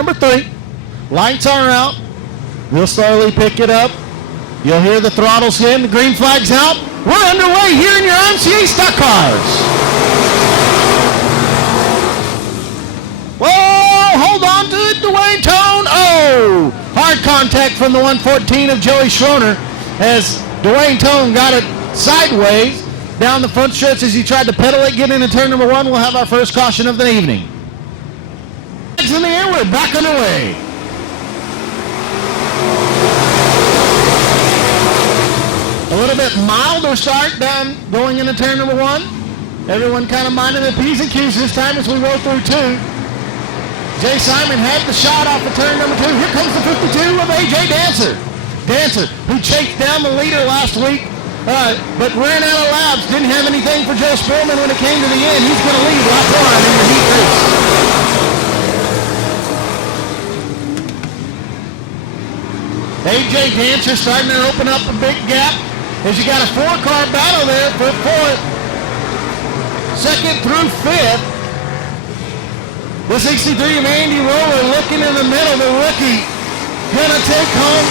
number 3. Lights are out. We'll slowly pick it up. You'll hear the throttles in, the green flag's out. We're underway here in your MCA stock cars. Whoa, hold on to it, Dwayne Tone. Oh, hard contact from the 114 of Joey Schroner as Dwayne Tone got it sideways down the front stretch as he tried to pedal it, get into turn number 1. We'll have our first caution of the evening. In the air, we're back underway. A little bit milder start down going into turn number 1. Everyone kind of minding the P's and Q's this time as we roll through 2. Jay Simon had the shot off of turn number 2. Here comes the 52 of A.J. Dancer. Dancer, who chased down the leader last week, but ran out of laps. Didn't have anything for Joe Spillman when it came to the end. He's going to lead lap 1 in the heat race. A.J. Dancer starting to open up a big gap as you got a 4-car battle there for 4th, 2nd through 5th. The 63 of Andy Roller looking in the middle. The rookie gonna take home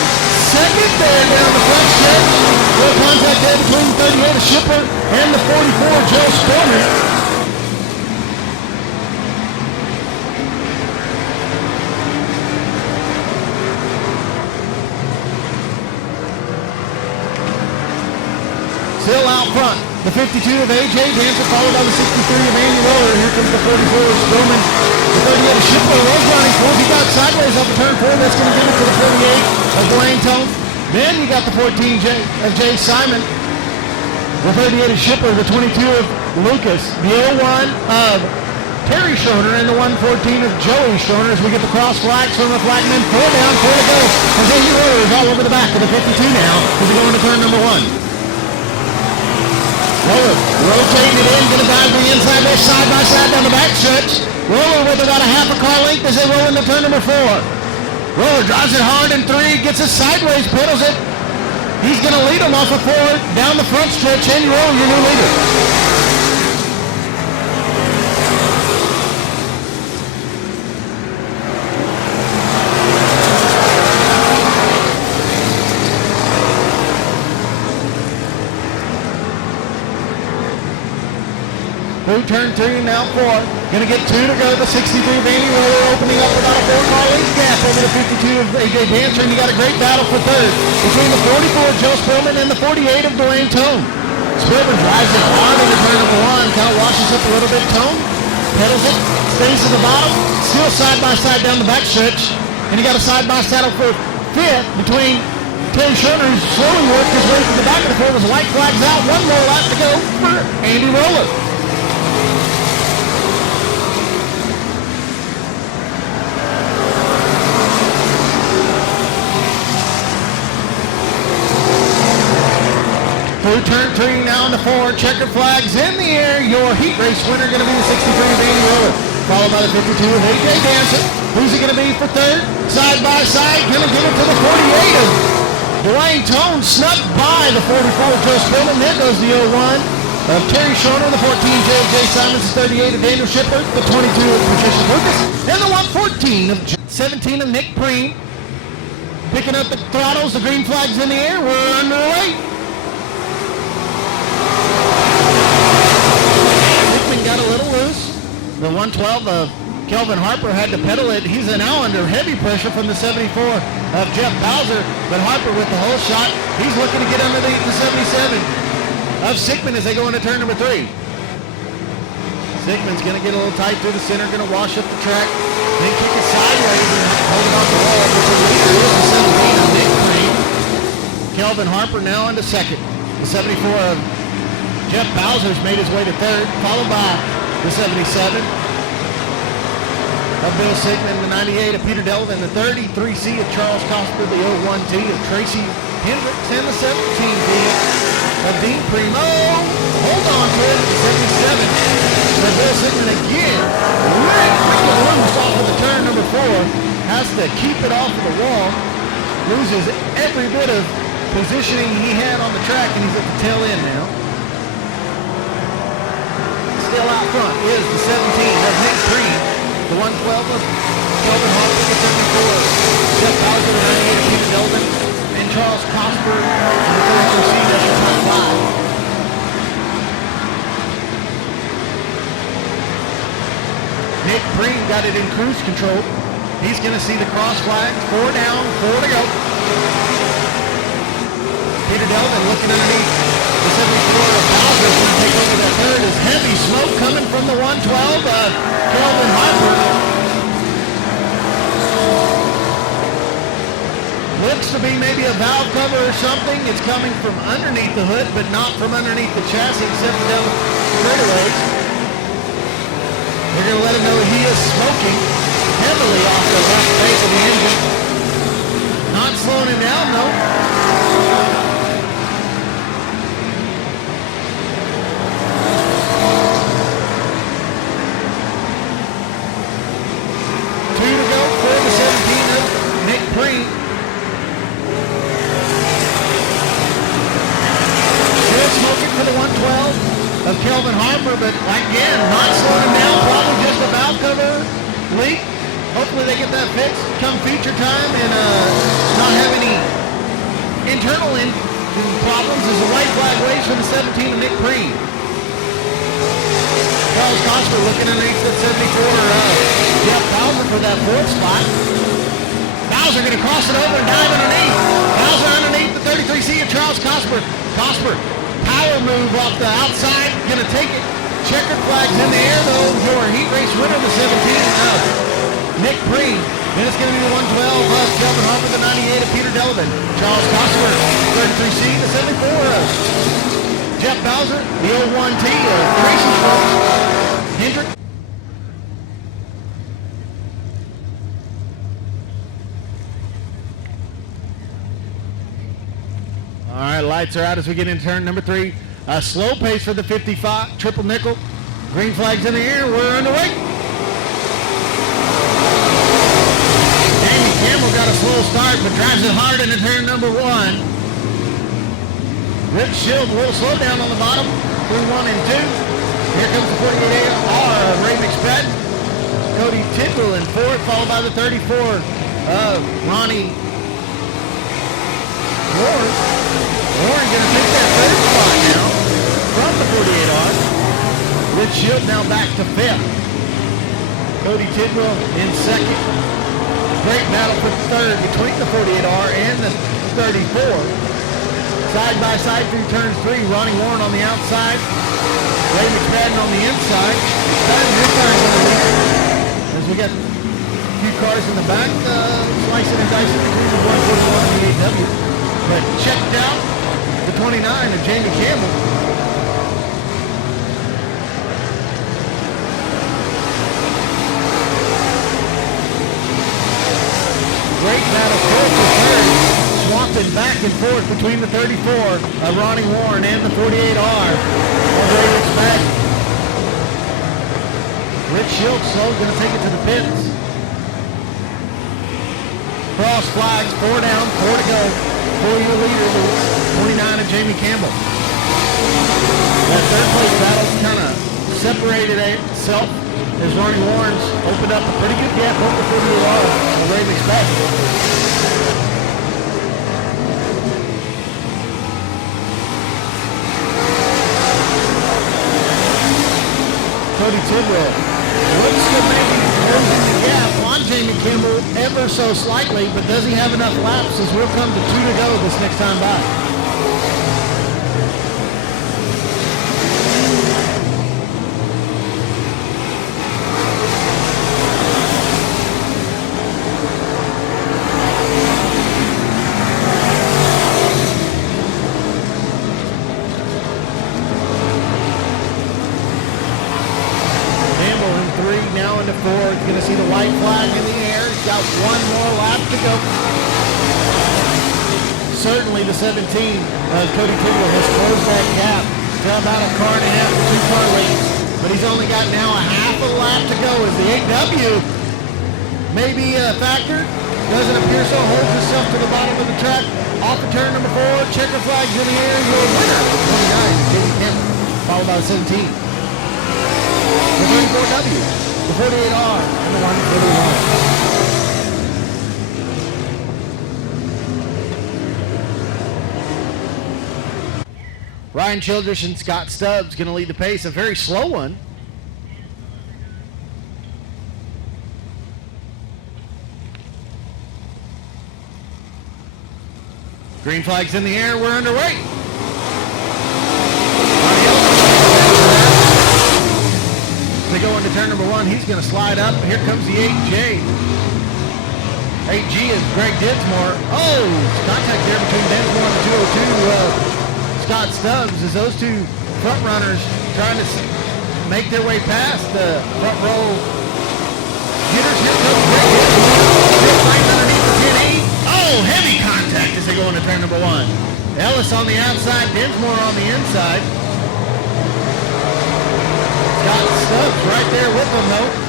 2nd there down the front stretch. Little contact there between 38 of Shipper and the 44 Joe Spillman. Still out front, the 52 of A.J. Dancer, followed by the 63 of Andy Roller. Here comes the 44 of Spillman. The 38 of Shipper was running for. He got sideways off the turn 4. That's going to give it to the 48 of Dwayne Tone. Then you got the 14 of Jay Simon. The 38 of Shipper, the 22 of Lucas. The 01 of Terry Schroner and the 114 of Joey Schroner as we get the cross flags from the flagmen. 4 down, 4 to go. As Andy Roller is all over the back of the 52 now as we go into turn number 1. Roller rotating it in, going to dive to the inside there, side by side down the back stretch. Roller with about a half a car length as they roll into turn number 4. Roller drives it hard in 3, gets it sideways, pedals it. He's going to lead him off of 4 down the front stretch. Andy Roller, your new leader. Through turn 3, now 4. Going to get 2 to go. The 63 of Andy Roller opening up about a 4-car length gap over the 52 of A.J. Dancer. And you got a great battle for 3rd between the 44 of Joe Spillman and the 48 of Dwayne Tone. Spillman drives it hard into turn number 1. Kind of washes up a little bit. Tone pedals it, stays to the bottom. Still side by side down the back stretch. And you got a side by side for 5th between Terry Schroner, who's slowly worked his way to the back of the 4 with white flags out. 1 more lap to go for Andy Roller. Through turn 3, now into 4, checker flags in the air. Your heat race winner going to be the 63 of Andy Roller, followed by the 52 of A.J. Dancer. Who's it going to be for 3rd? Side by side, going to give it to the 48 of Dwayne Tone, snuck by the 44 of Joe Spillman. There goes the 01 of Terry Schroner, the 14 J.J. Simons, the 38 of Daniel Shipper, the 22 of Patricia Lucas, and the 114 of 17 of Nick Preem. Picking up the throttles, the green flags in the air. We're underway. Got a little loose. The 112 of Kelvin Harper had to pedal it. He's now under heavy pressure from the 74 of Jeff Bowser, but Harper with the whole shot. He's looking to get underneath the 77 of Sickman as they go into turn number 3. Sickman's going to get a little tight through the center, going to wash up the track, then kick it sideways and hold it off the wall. But the leader is the 17 of Nick Green. Kelvin Harper now into 2nd. The 74 of Jeff Bowser's made his way to 3rd, followed by the 77 of Bill Sigmund, the 98 of Peter Delavan, the 33C of Charles Cosper, the 01T of Tracy Hendricks, and the 17B of Dean Primo. Hold on to it, 77 for Bill Sigmund again. Rick loose off of the turn number 4. Has to keep it off of the wall. Loses every bit of positioning he had on the track, and he's at the tail end now. Still out front is the 17 of Nick Green, the 112 of Kelvin Harper, the Charles Cosper in the 33C. That's the top 5. Nick Breen got it in cruise control. He's going to see the cross flag. 4 down, 4 to go. Peter Delvin looking underneath the 74 of Bowser is going to take over that third. Is heavy smoke coming from the 112. Kelvin Harper looks to be maybe a valve cover or something. It's coming from underneath the hood, but not from underneath the chassis, except down the straightaways. They're going to let him know he is smoking heavily off the left face of the engine. Not slowing him down, though. Two to go for the 17 of Nick Breen. Still smoking for the 112 of Kelvin Harper, but again, not slowing him down, probably just a valve cover leak. Hopefully they get that fixed come feature time and not have any internal problems as the white flag waves for the 17 of Nick Breen. Charles Cosper looking underneath the 74 Jeff Bowser for that 4th spot. Bowser going to cross it over and dive underneath. Bowser underneath the 33C of Charles Cosper. Cosper, power move off the outside, going to take it. Checkered flags in the air though. Your heat race winner, the 17 Nick Breen. Then it's going to be the 112 of Kelvin Harper, the 98 of Peter Delvin. Charles Cosper, 33C, the 74 of Jeff Bowser, the 01T of Tracy Hendrick. All right, lights are out as we get into turn number 3. A slow pace for the 55, triple nickel. Green flags in the air, we're underway. Jamie Campbell got a slow start, but drives it hard into turn number 1. Rip Shield, a little slow down on the bottom, through 1 and 2. Here comes the 48R of Ray McSpadden. Cody Tidwell in 4th, followed by the 34 of Ronnie Warren. Warren going to take that 3rd spot now from the 48R. Rich Shield now back to 5th. Cody Tidwell in 2nd. Great battle for 3rd between the 48R and the 34. Side by side through turns 3. Ronnie Warren on the outside. Ray McSpadden on the inside. McSpadden this time on the lead. As we got a few cars in the back, slicing and dicing between the 141 and the 8W. But checked out the 29 of Jamie Campbell. Great battle for 3rd. Swapping back and forth between the 34 of Ronnie Warren and the 48R of Ray McSpadden. Rich Shield slow, going to take it to the pits. Cross flags, 4 down, 4 to go. For your leader, the 29 of Jamie Campbell. That 3rd place battle kind of separated itself as Ronnie Warren's opened up a pretty good gap over the 48R of Ray McSpadden. Cody Tidwell looks to maybe closing the gap on Jamie Campbell ever so slightly, but does he have enough laps as we'll come to 2 to go this next time by? Now into 4, he's going to see the white flag in the air. He's got 1 more lap to go. Certainly the 17, Cody Tidwell has closed that gap to about a car and a half to 2 car lead. But he's only got now a half a lap to go as the 8W may be a factor. Doesn't appear so. Holds himself to the bottom of the track. Off of turn number 4, checker flags in the air. Your winner, 29, Jamie Campbell, followed by the 17. The 34W. The 48R and the 141. Ryan Childress and Scott Stubbs going to lead the pace. A very slow one. Green flag's in the air. We're underway. They go into turn number 1. He's going to slide up. Here comes the 8J. 8G is Greg Dinsmore. Oh, contact there between Dinsmore and the 202 Scott Stubbs as those two front runners trying to make their way past the front row getters. Here comes Greg Dinsmore. Still fighting underneath the 10E. Oh, heavy contact as they go into turn number 1. Ellis on the outside, Dinsmore on the inside. Scott Stubbs right there with them though.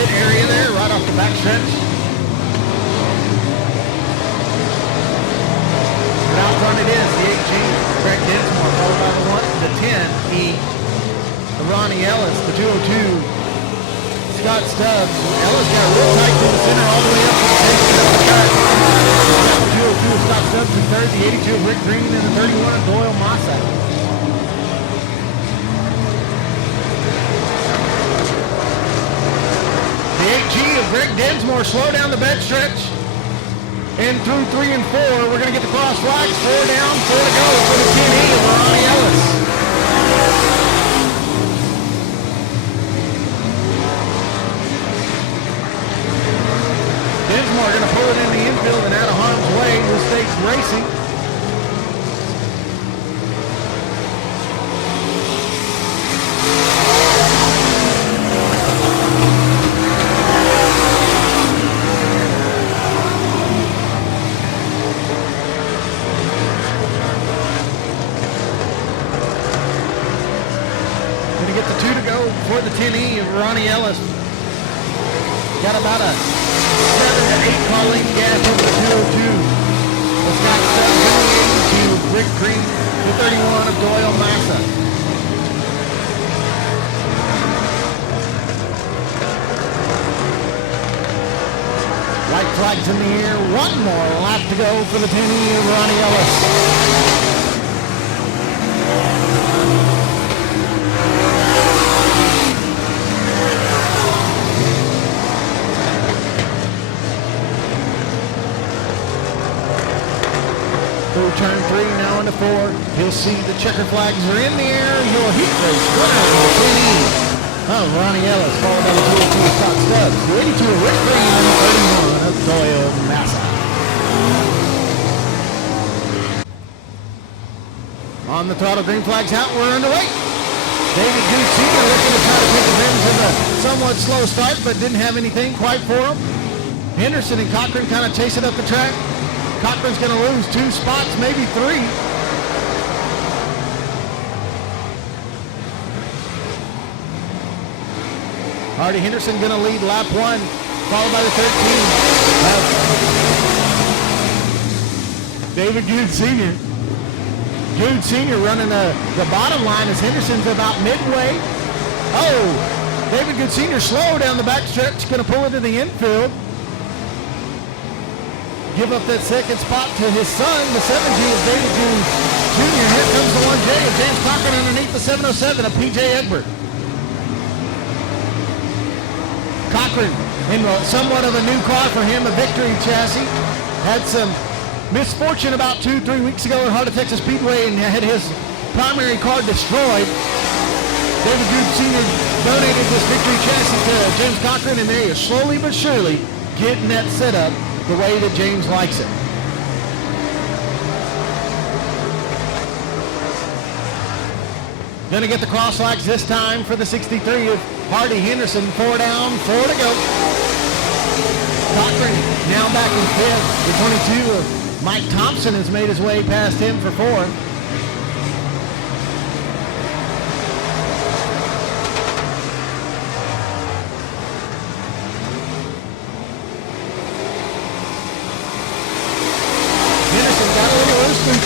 Area there, right off the back stretch. And out front it is, the 8G, Greg Dinsmore, followed by the 10E, the Ronnie Ellis, the 202, Scott Stubbs. Ellis got real tight to the center all the way up to the track. The 202 Scott Stubbs in third, the 82 of Rick Green, and the 31 of Doyle Massa. The 8G of Greg Dinsmore slow down the bed stretch. And through 3 and 4, we're going to get the cross flags. 4 down, 4 to go for the 10E of Ronnie Ellis. Dinsmore going to pull it in the infield and out of harm's way. Will stay racing. For the 10E of Ronnie Ellis. Got about a 7 to 8 car length gap over the 202. The Scott Stubbs coming into Rick Green, the 31 of Doyle Massa. White flags in the air. One more lap to go for the 10E of Ronnie Ellis. Through turn 3, now into 4. He'll see the checker flags are in the air. Your heat race winner of the 10E. Oh, Ronnie Ellis, followed by the 202 Scott Stubbs. The 82 of Rick Green and the 31 of Doyle Massa. On the throttle, green flags out. We're underway. David Gooch Sr. looking to try to take advantage of a somewhat slow start, but didn't have anything quite for him. Henderson and Cochran kind of chasing up the track. Cochran's going to lose 2 spots, maybe 3. Hardy Henderson going to lead lap 1, followed by the 13. David Good Sr. Good Sr. running the bottom line as Henderson's about midway. Oh, David Good Sr. slow down the back stretch, going to pull it to the infield. Give up that second spot to his son, the 7G of David Good Jr. Here comes the 1J of James Cochran underneath the 707 of PJ Egbert. Cochran in somewhat of a new car for him, a victory chassis. Had some misfortune about 2-3 weeks ago at Heart of Texas Speedway and had his primary car destroyed. David Good Sr. donated this victory chassis to James Cochran, and they are slowly but surely getting that set up the way that James likes it. Going to get the cross flags this time for the 63 of Hardy Henderson. 4 down, 4 to go. Cochran now back in 5th. The 22 of Mike Thompson has made his way past him for 4th.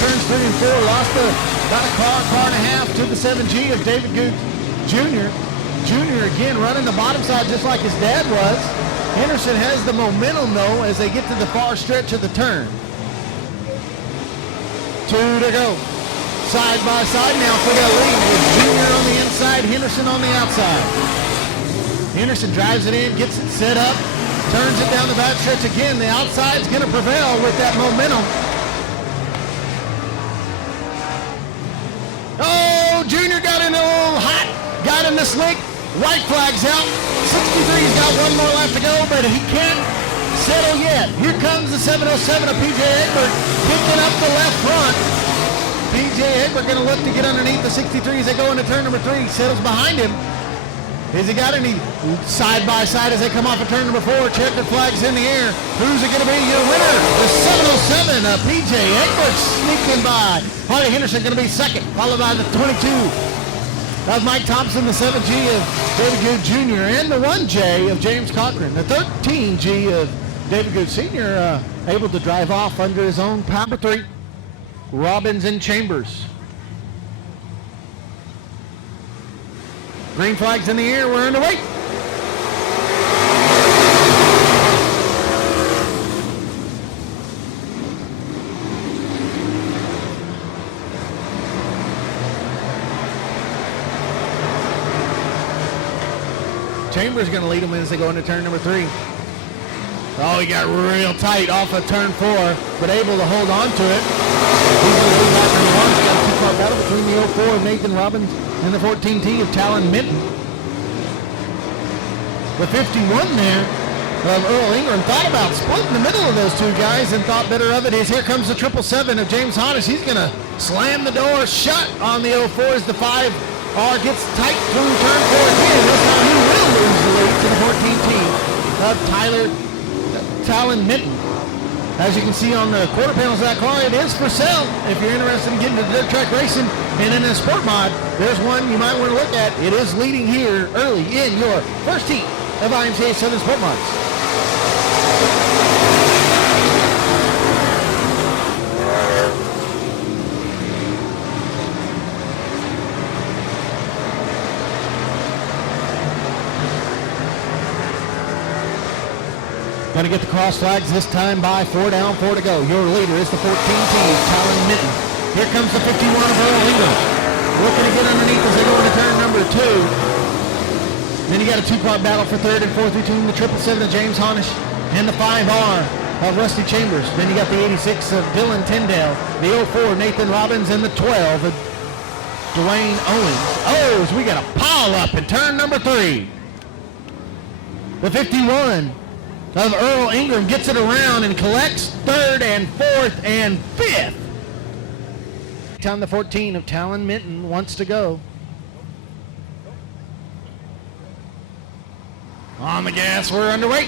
Turns 3 and 4, lost about a car and a half to the 7G of David Good Jr. Jr. again running the bottom side just like his dad was. Henderson has the momentum though as they get to the far stretch of the turn. 2 to go. Side by side now for the lead. With Jr. on the inside, Henderson on the outside. Henderson drives it in, gets it set up, turns it down the back stretch again. The outside's going to prevail with that momentum. Oh, Jr. got in a little hot, got in the slick. White flag's out. 63's got one more left to go, but he can't settle yet. Here comes the 707 of P.J. Egbert picking up the left front. P.J. Egbert going to look to get underneath the 63 as they go into turn number 3. Settles behind him. Has he got any side by side as they come off of turn number 4? Checkered flags in the air. Who's it going to be? Your winner, the 707 of P.J. Egbert sneaking by. Harley Henderson going to be second, followed by the 22 of Mike Thompson, the 7G of David Good Jr., and the 1J of James Cochran. The 13G of David Good Sr. Able to drive off under his own power 3. Robbins and Chambers. Green flags in the air. We're underway. Chambers going to lead them as they go into turn number 3. Oh, he got real tight off of turn 4, but able to hold on to it. He's going to lead lap number 1. He's got a two-car battle between the 04 of Nathan Robbins and the 14T of Talon Minton. The 51 there of Earl Ingram thought about splitting the middle of those two guys and thought better of it. Here comes the 777 of James Hodges. He's going to slam the door shut on the 04 as the 5R gets tight through turn 4 again. This time he will lose the lead to the 14T of Talon Minton. As you can see on the quarter panels of that car, it is for sale. If you're interested in getting into dirt track racing and in a sport mod, there's one you might want to look at. It is leading here early in your first heat of IMCA Southern Sport Mods. Going to get the cross flags this time by 4 down, 4 to go. Your leader is the 14T, Talon Minton. Here comes the 51 of Earl Ingram. Looking to get underneath as they go into turn number 2. Then you got a two-car battle for 3rd and 4th between the 777 of James Honish and the 5R of Rusty Chambers. Then you got the 86 of Dylan Tyndale, the 04 Nathan Robbins, and the 12 of Dwayne Owens. Oh, so we got a pile up in turn number 3. The 51 of Earl Ingram gets it around and collects 3rd and 4th and 5th. Time the 14 of Talon Minton wants to go. On the gas, we're underway.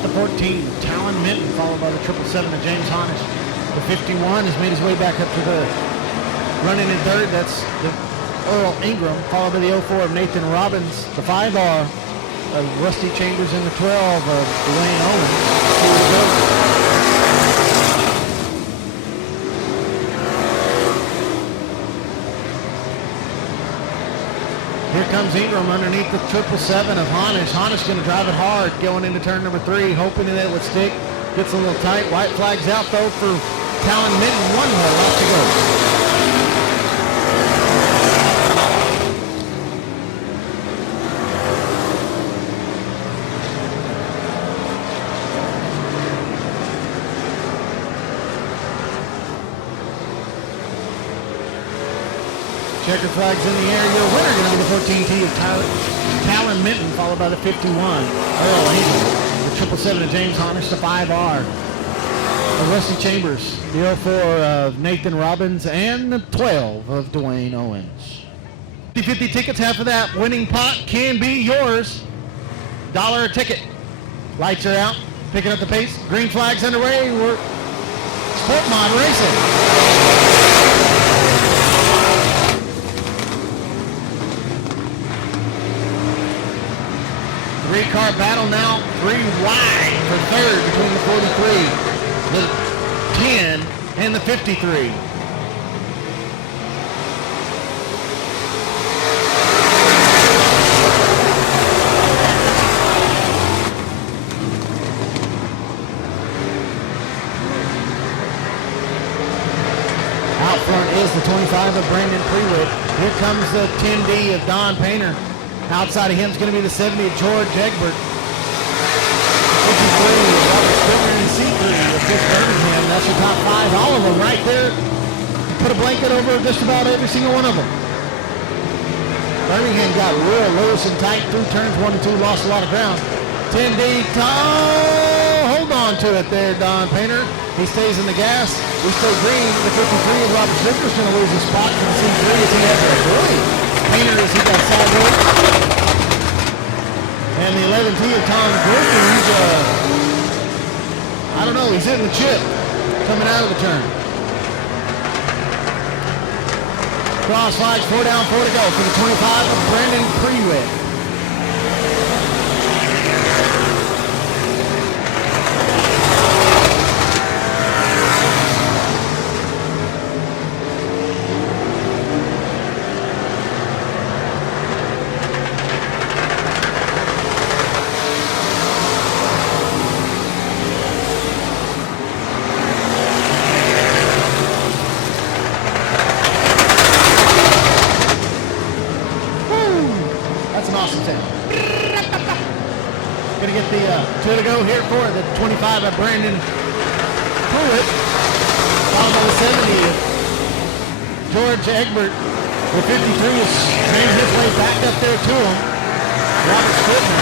The 14, Talon Minton, followed by the 777 of James Honish. The 51 has made his way back up to the running in 3rd. That's the Earl Ingram, followed by the 04 of Nathan Robbins. The 5R of Rusty Chambers and the 12 of Dwayne Owens. Here comes Ingram underneath the 777 of Honish. Honish going to drive it hard going into turn number 3, hoping that it would stick. Gets a little tight. White flags out though for Talon Minton. One more left to go. Checker flags in the air. Your winner going to be the 14T of Talon Minton, followed by the 51, Earl Ingram. The 777 of James Honish, the 5R of Rusty Chambers, the 04 of Nathan Robbins, and the 12 of Dwayne Owens. 50 tickets, half of that winning pot can be yours. $1 a ticket. Lights are out, picking up the pace. Green flag's underway. We're Sport Mod Racing. Three-car battle now, 3 wide for third between the 43, the 10, and the 53. Out front is the 25 of Brandon Prewitt. Here comes the 10D of Don Painter. Outside of him is going to be the 70 of George Egbert. 53 of Robert Springer and C3 of Chris Birmingham. That's your top 5. All of them right there. Put a blanket over just about every single one of them. Birmingham got real loose and tight through turns 1 and 2. Lost a lot of ground. 10D, hold on to it there, Don Painter. He stays in the gas. We stay green. The 53 of Robert Springer is going to lose a spot from C3 as he has a really Painter as he got sideways. And the 11T of Tom Griffin, I don't know, he's hitting the chip coming out of the turn. Cross flags, 4 down, 4 to go for the 25 of Brandon Prewitt. Gonna get the 2 to go here for the 25 of Brandon Prewitt. Followed by the 70 of George Egbert. The 53 is making his way back up there to him. Robert Springer.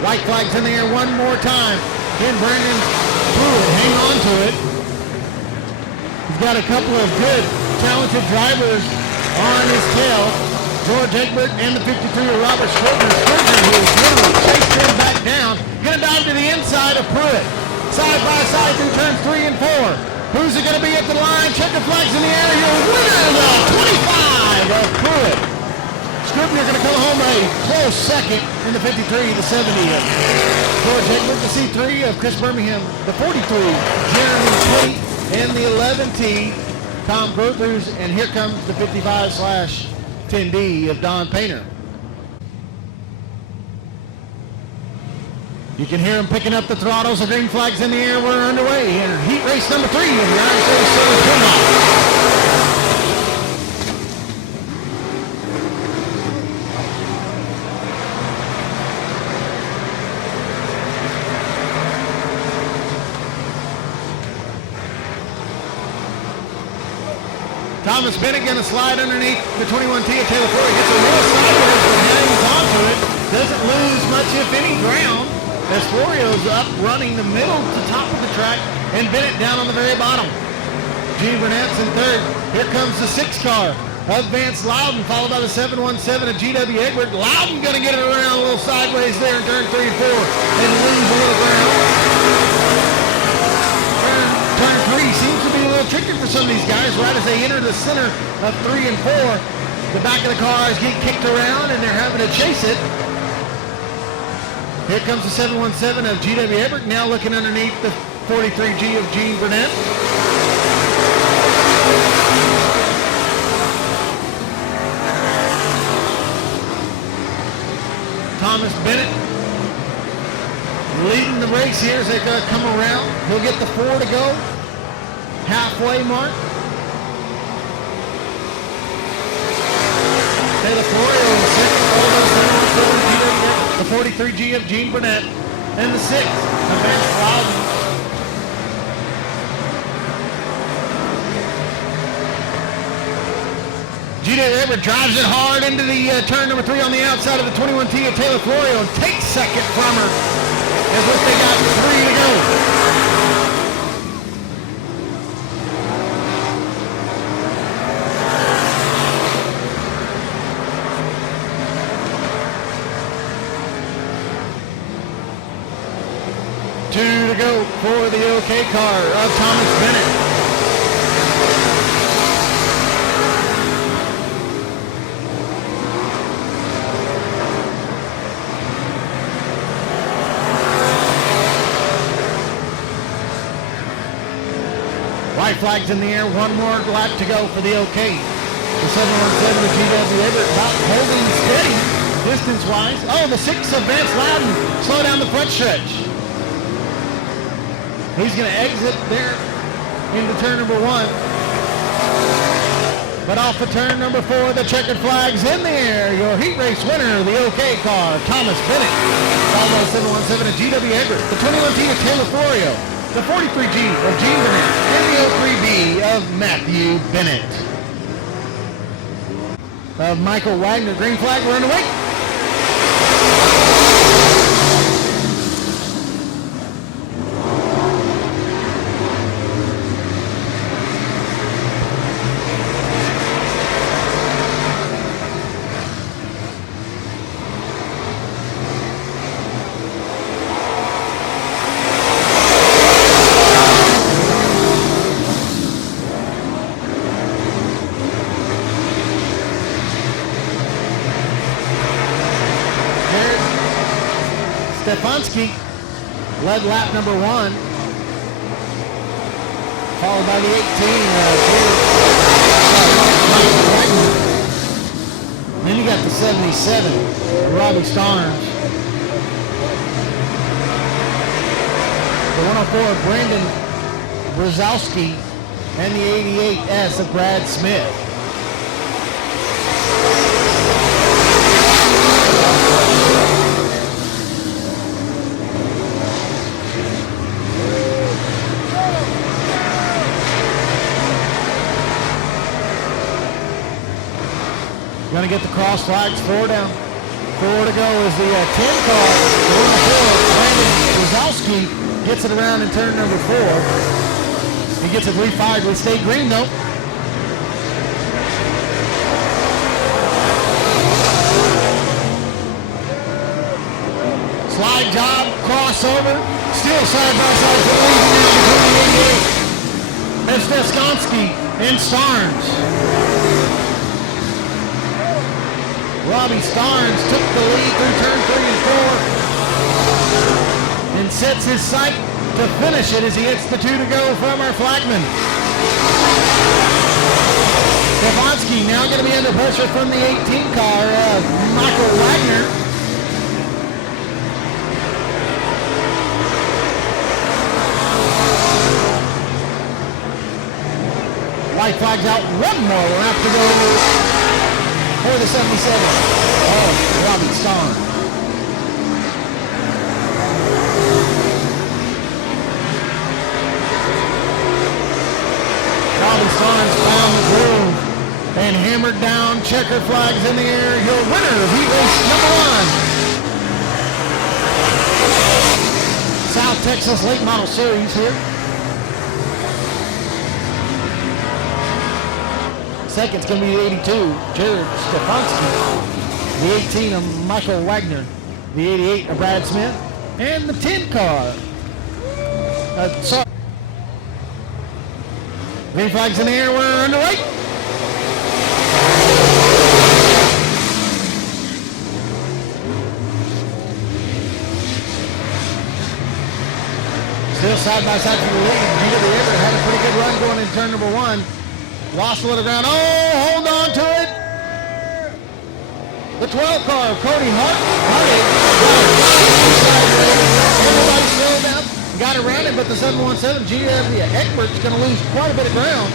White flag's in the air one more time. Can Brandon Prewitt hang on to it? He's got a couple of good, talented drivers on his tail. George Egbert and the 53 of Robert Springer, who has literally chased him back down. Gonna dive to the inside of Prewitt. Side by side through turns 3 and 4. Who's it gonna be at the line? Check the flags in the air. Your winner, the 25 of Prewitt. Scribner gonna come home a close second in the 53, the 70 of George Egbert, the C3 of Chris Birmingham, the 43, Jeremy Tate, and the 11T, Tom Grothers, and here comes the 55/10D of Don Painter. You can hear him picking up the throttles. The green flag's in the air. We're underway here. Heat race number 3 of the Iron Series Southern Pinball. Thomas Bennett going to slide underneath the 21T of Taylor Florio. Gets a real sideways but hangs onto it. Doesn't lose much, if any, ground as Florio's up running the middle to top of the track and Bennett down on the very bottom. Gene Burnett's in third. Here comes the 6 car of Vance Loudon, followed by the 717 of GW Egbert. Loudon going to get it around a little sideways there in turn 3 and 4 and lose a little ground. Turn 3 seems to be a little tricky for some of these guys right as they enter the center of 3 and 4. The back of the cars get kicked around and they're having to chase it. Here comes the 717 of GW Egbert, now looking underneath the 43G of Gene Burnett. Thomas Bennett leading the race here as they come around. He'll get the 4 to go. Halfway mark. Taylor Florio in second. The 43G of Gene Burnett. And the 6 of Vance Loudon. GW Egbert drives it hard into the turn number 3 on the outside of the 21T of Taylor Florio and takes second from her. As if they got 3 to go. car of Thomas Bennett. White flags in the air, one more lap to go for the OK. The 717 of GW Everett about holding steady distance-wise. Oh, the 6 of Vance Loudon slow down the front stretch. He's going to exit there into turn number 1. But off of turn number 4, the checkered flag's in the air. Your heat race winner, the OK car, Thomas Bennett. Follow 717 of GW Everett. The 21T of Taylor Florio. The 43G of Gene Bennett. And the 03B of Matthew Bennett. Of Michael Wagner. Green flag, we're underway. Stefanski led lap number 1, followed by the 18. Then you got the 77, Robbie Starnes. The 104, Brandon Brzezowski, and the 88S of Brad Smith. Going to get the cross flags, 4 down. 4 to go is the 10 car. The 104, Brandon Brzezowski gets it around in turn number 4. He gets it refired. We stay green though. Slide job, crossover, still side by side for the lead. That's Stefanski and Starnes. Robbie Starnes took the lead through turn 3 and 4 and sets his sight to finish it as he hits the 2 to go from our flagman. Stefanski now going to be under pressure from the 18 car of Michael Wagner. White flags out, one more lap to go for the 77 of Robbie Starnes. Robbie Starnes found the groove and hammered down, checker flags in the air. Your winner of heat race number 1. South Texas Late Model Series here. Second's going to be the 82, Jared Stefanski. The 18 of Michael Wagner. The 88 of Brad Smith. And the 10 car. Green flags in the air, we're underway. Still side by side for the lead. GW Everett had a pretty good run going in turn number 1. Lost a little ground. Oh, hold on to it. The 12 car of Cody Hart. Everybody slowed down. Got around it, but the 717 GW Egbert's going to lose quite a bit of ground.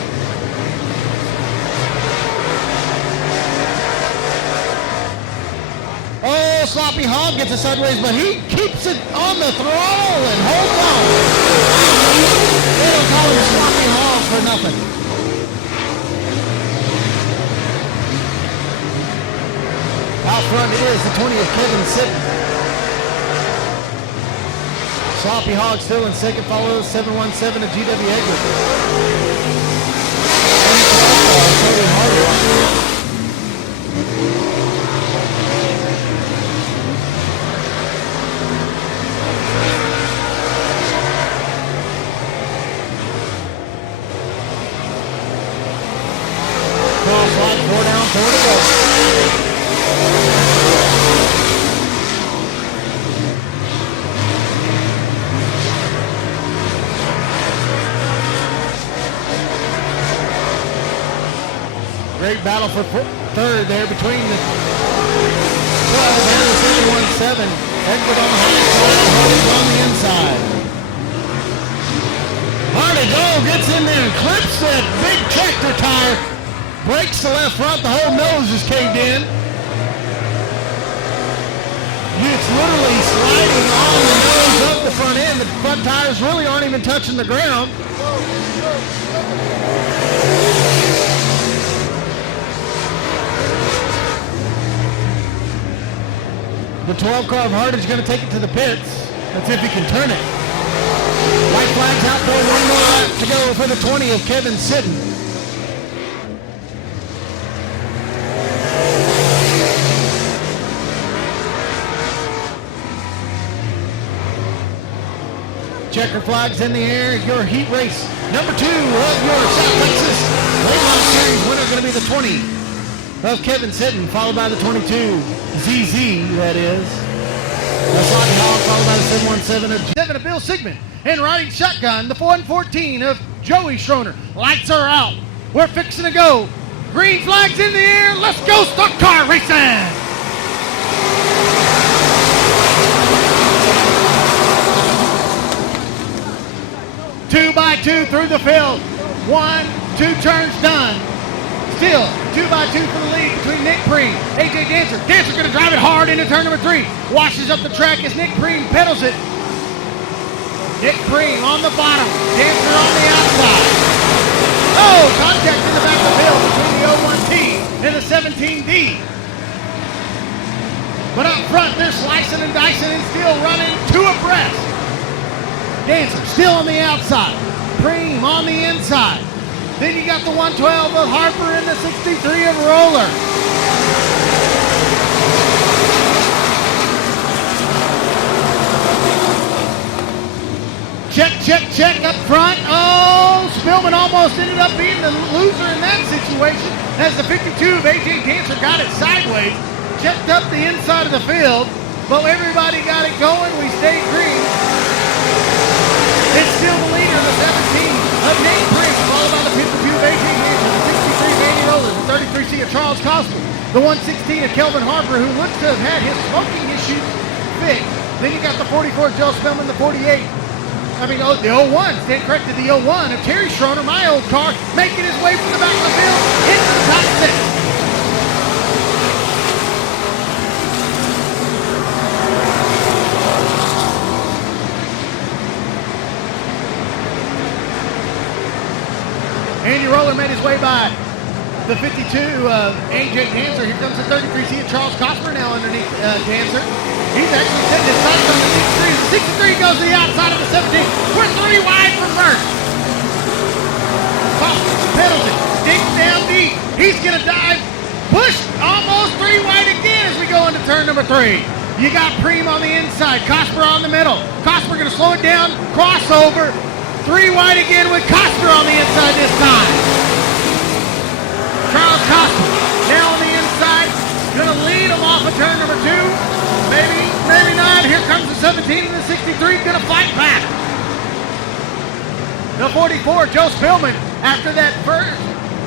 Oh, Sloppy Hog gets it sideways, but he keeps it on the throttle and holds on. They don't call him Sloppy Hog for nothing. Out front it is the 20 of Kevin Sitton. Sloppy Hog still in second, follows 717 of GW Egbert. Great battle for third there between the 12 and the 71-7. Edward on the high side, Hardy on the inside. Hardy gets in there and clips that big tractor tire. Breaks the left front, the whole nose is caved in. It's literally sliding on the nose up the front end. The front tires really aren't even touching the ground. The 12 car of Hardage going to take it to the pits. Let's see if he can turn it. White flags out there, one more lap to go for the 20 of Kevin Sitten. Checker flags in the air. Your heat race number 2 of your South Texas Late Model Series winner going to be the 20 of Kevin Sitten, followed by the 22 ZZ, that is. That's Rocky Hall, followed by the 717 of 7 of Bill Sigmund. And riding shotgun, the 114 of Joey Schroner. Lights are out. We're fixing to go. Green flags in the air. Let's go stock car racing. Two by two through the field. 1, 2 turns done. Still 2 by 2 for the lead between Nick Preem, AJ Dancer. Dancer going to drive it hard into turn number 3. Washes up the track as Nick Preem pedals it. Nick Preem on the bottom. Dancer on the outside. Oh, contact in the back of the field between the 01T and the 17D. But up front, they're slicing and dicing and still running 2 abreast. Dancer still on the outside. Preem on the inside. Then you got the 112 of Harper and the 63 of Roller. Check up front. Oh, Spillman almost ended up being the loser in that situation as the 52 of AJ Dancer got it sideways. Checked up the inside of the field, but everybody got it going. We stayed green. It's still the leader, the 17 of Nate Prince, followed by the 52 of AJ Dancer, the 63 of Andy Roller, the 33C of Charles Cosper, the 116 of Kelvin Harper, who looks to have had his smoking issues fixed. Then you got the 44 of Joe Spillman, the 48. The 01, stand corrected, the 01 of Terry Schroner, my old car, making his way from the back of the field into the top 6. Andy Roller made his way by the 52 of AJ Dancer. Here comes the 33C of Charles Cosper now underneath Dancer. He's actually setting his sights on the 63. The 63 goes to the outside of the 17. We're 3 wide from first. Cosper pedals it, digs down deep. He's going to dive, push almost 3 wide again as we go into turn number 3. You got Preem on the inside, Cosper on the middle. Cosper going to slow it down, crossover. 3 wide again with Cosper on the inside this time. Charles Cosper now on the inside. Going to lead him off of turn number 2. Maybe not. Here comes the 17 and the 63. Going to fight back. The 44, Joe Spillman, after that first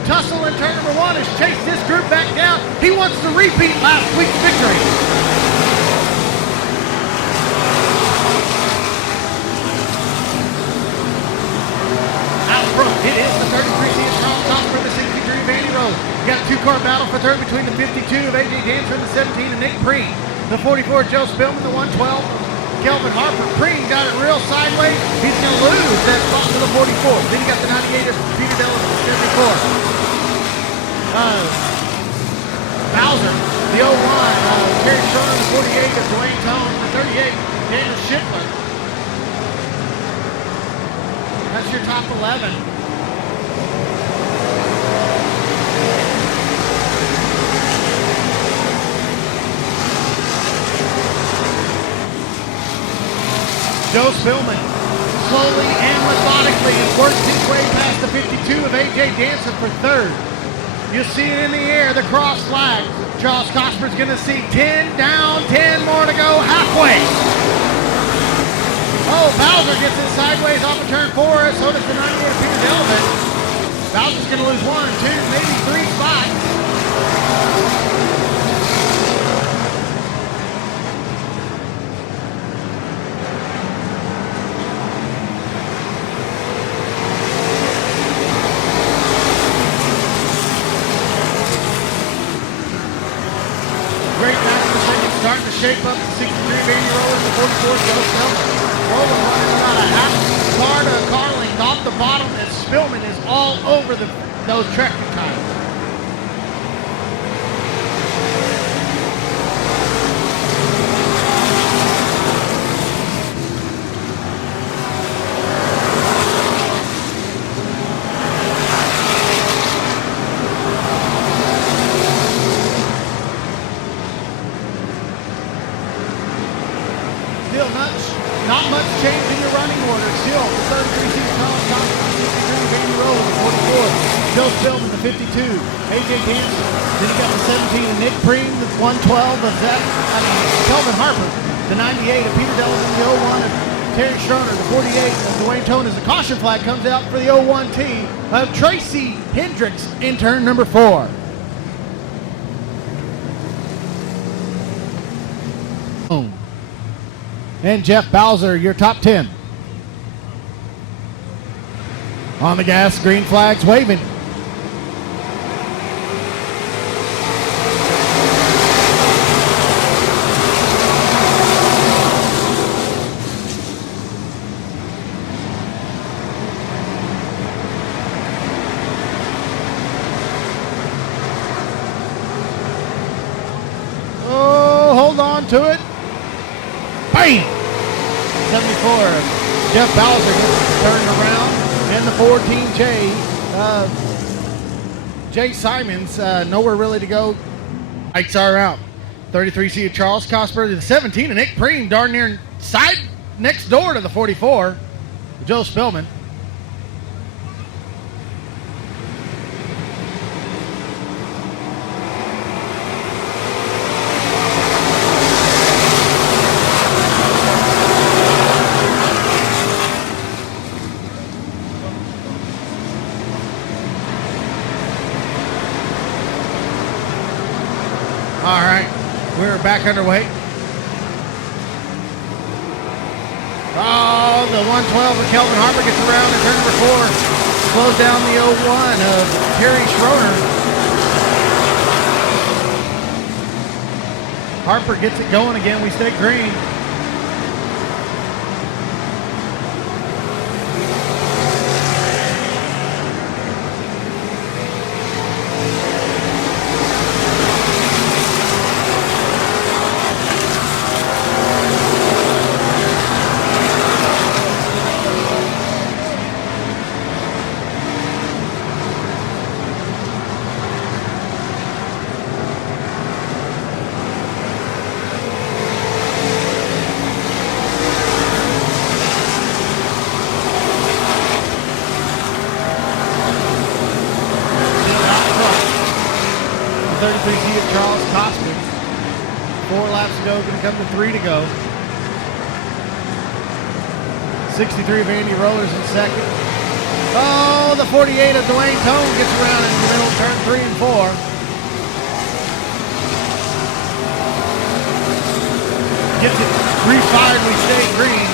tussle in turn number 1, has chased this group back down. He wants to repeat last week's victory. It is the 33C of Charles Cosper, the 63 of Andy Rose. You got a 2-car battle for third between the 52 of AJ Dancer and the 17 of Nick Preem. The 44 of Joe Spillman, the 112 Kelvin Harper. Preem got it real sideways. He's going to lose that spot to the 44. Then you got the 98 of Peter Dillon, the 74. Bowser, the 01, Terry Schroner, the 48 of Dwayne Tone, the 38 Daniel Schiffler. That's your top 11. Joe Spillman slowly and methodically has worked his way past the 52 of AJ Dancer for third. You see it in the air, the cross flag. Charles Cosper's going to see 10 down, 10 more to go, halfway. Oh, Bowser gets it sideways off of turn 4. So does the 98 of Peter Delavan. Bowser's going to lose 1, 2, maybe 3 spots. Great match for second, starting to shape up the 63 Baby Rollers, the 44 Joe Spillman. Roland running about a half car to car length off the bottom, and Spillman is all over those trekking tires. Still not much change in your running order. Still, the 33 seat Charles Cosper, 53 Baby Roller, 44. Joe Spillman, the 52. AJ Dancer. Then you got the 17 of Nick Preem, the 112 of Kelvin Harper. The 98 of Peter Delavan, the 01 of Terry Schroeder, the 48 of Dwayne Tone. As the caution flag comes out for the 01T of Tracy Hendricks in turn number 4. And Jeff Bowser, your top 10. On the gas, green flags waving. Oh, hold on to it. Bam! 74. Jeff Bowser gets turned around. And the 14 Jay Simons, nowhere really to go. Lights are out. 33 seat Charles Cosper. The 17 of Nick Preem, darn near side next door to the 44. Joe Spillman. All right, we're back underway. Oh, the 112 of Kelvin Harper gets around in turn number 4. Slows down the 01 of Terry Schroeder. Harper gets it going again. We stay green. Charles Cosper. 4 laps to go, going to come to 3 to go. 63 of Andy Rollers in second. Oh, the 48 of Dwayne Tone gets around in the middle, turn 3 and 4. Gets it refired, we stay green.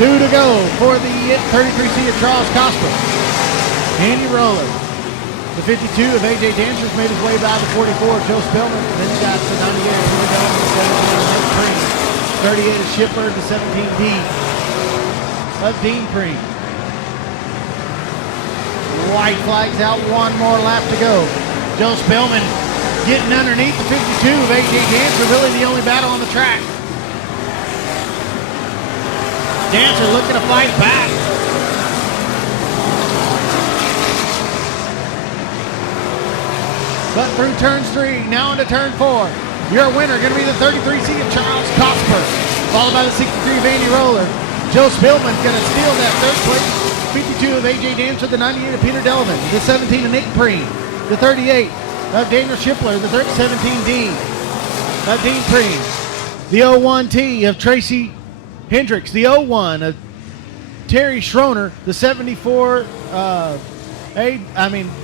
Two to go for the 33C of Charles Cosper. Andy Roller. The 52 of AJ Dancer's made his way by the 44 of Joe Spillman. Then you got the 98 of Peter Delavan, the 17 of Nick Preem. 38 of Shipper, the 17D of Dean Preem. White flags out, 1 more lap to go. Joe Spillman getting underneath the 52 of AJ Dancer, really the only battle on the track. Dancer looking to fight back. But through turns 3, now into turn 4. Your winner going to be the 33C of Charles Cosper. followed by the 63 of Andy Roller. Joe Spillman's going to steal that third place. 52 of A.J. Dancer, the 98 of Peter Delavan, the 17 of Nick Preen, the 38 of Daniel Schippler, the 17 Dean of Dean Preen, the 01T of Tracy Hendricks, the 01 of Terry Schroner, the 74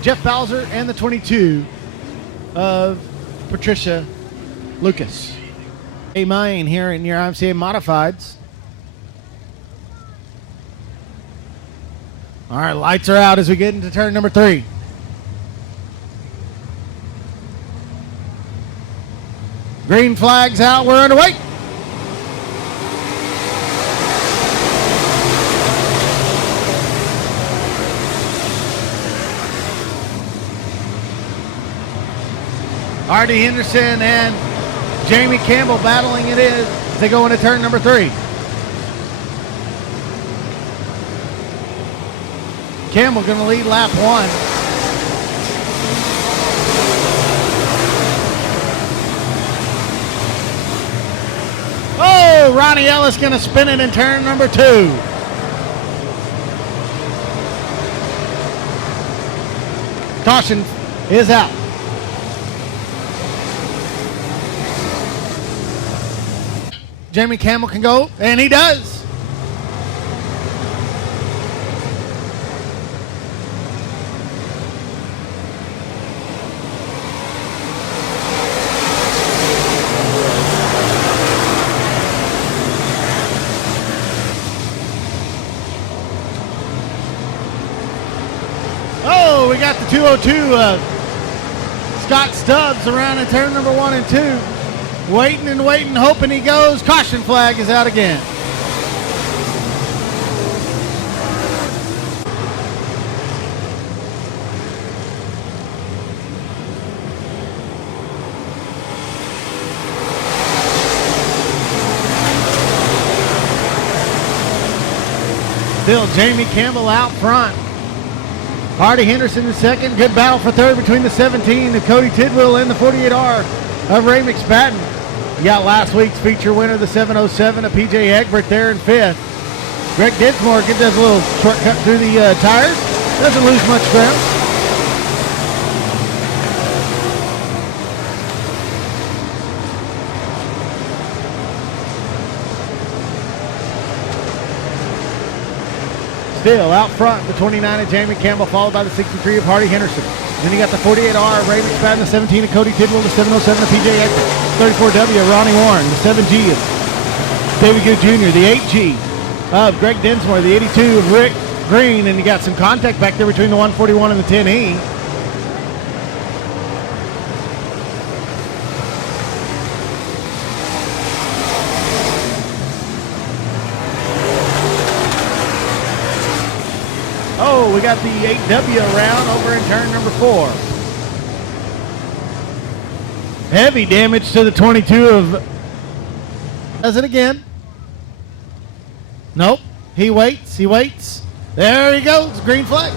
Jeff Bowser, and the 22 of Patricia Lucas. A Main here in your IMCA Modifieds. All right, lights are out as we get into turn number 3. Green flag's out, we're underway. Artie Henderson and Jamie Campbell battling it is as they go into turn number 3. Campbell going to lead lap 1. Oh, Ronnie Ellis going to spin it in turn number 2. Caution is out. Jamie Campbell can go, and he does. Oh, we got the 202 of Scott Stubbs around in turn number 1 and 2. Waiting and waiting, hoping he goes. Caution flag is out again. Still Jamie Campbell out front. Hardy Henderson in second. Good battle for third between the 17 of Cody Tidwell and the 48R of Ray McSpadden. You got last week's feature winner, the 707 of PJ Egbert there in 5th. Greg Dinsmore does a little shortcut through the tires. Doesn't lose much ground. Still out front, the 29 of Jamie Campbell, followed by the 63 of Hardy Henderson. Then you got the 48R of Ray McSpadden, the 17 of Cody Tidwell, the 707 of PJ Egbert. 34W of Ronnie Warren, the 7G of David Good Jr., the 8G of Greg Dinsmore, the 82 of Rick Green, and you got some contact back there between the 141 and the 10E. Oh, we got the 8W around over in turn number 4. Heavy damage to the 22 of... Does it again? Nope. He waits. There he goes. Green flag.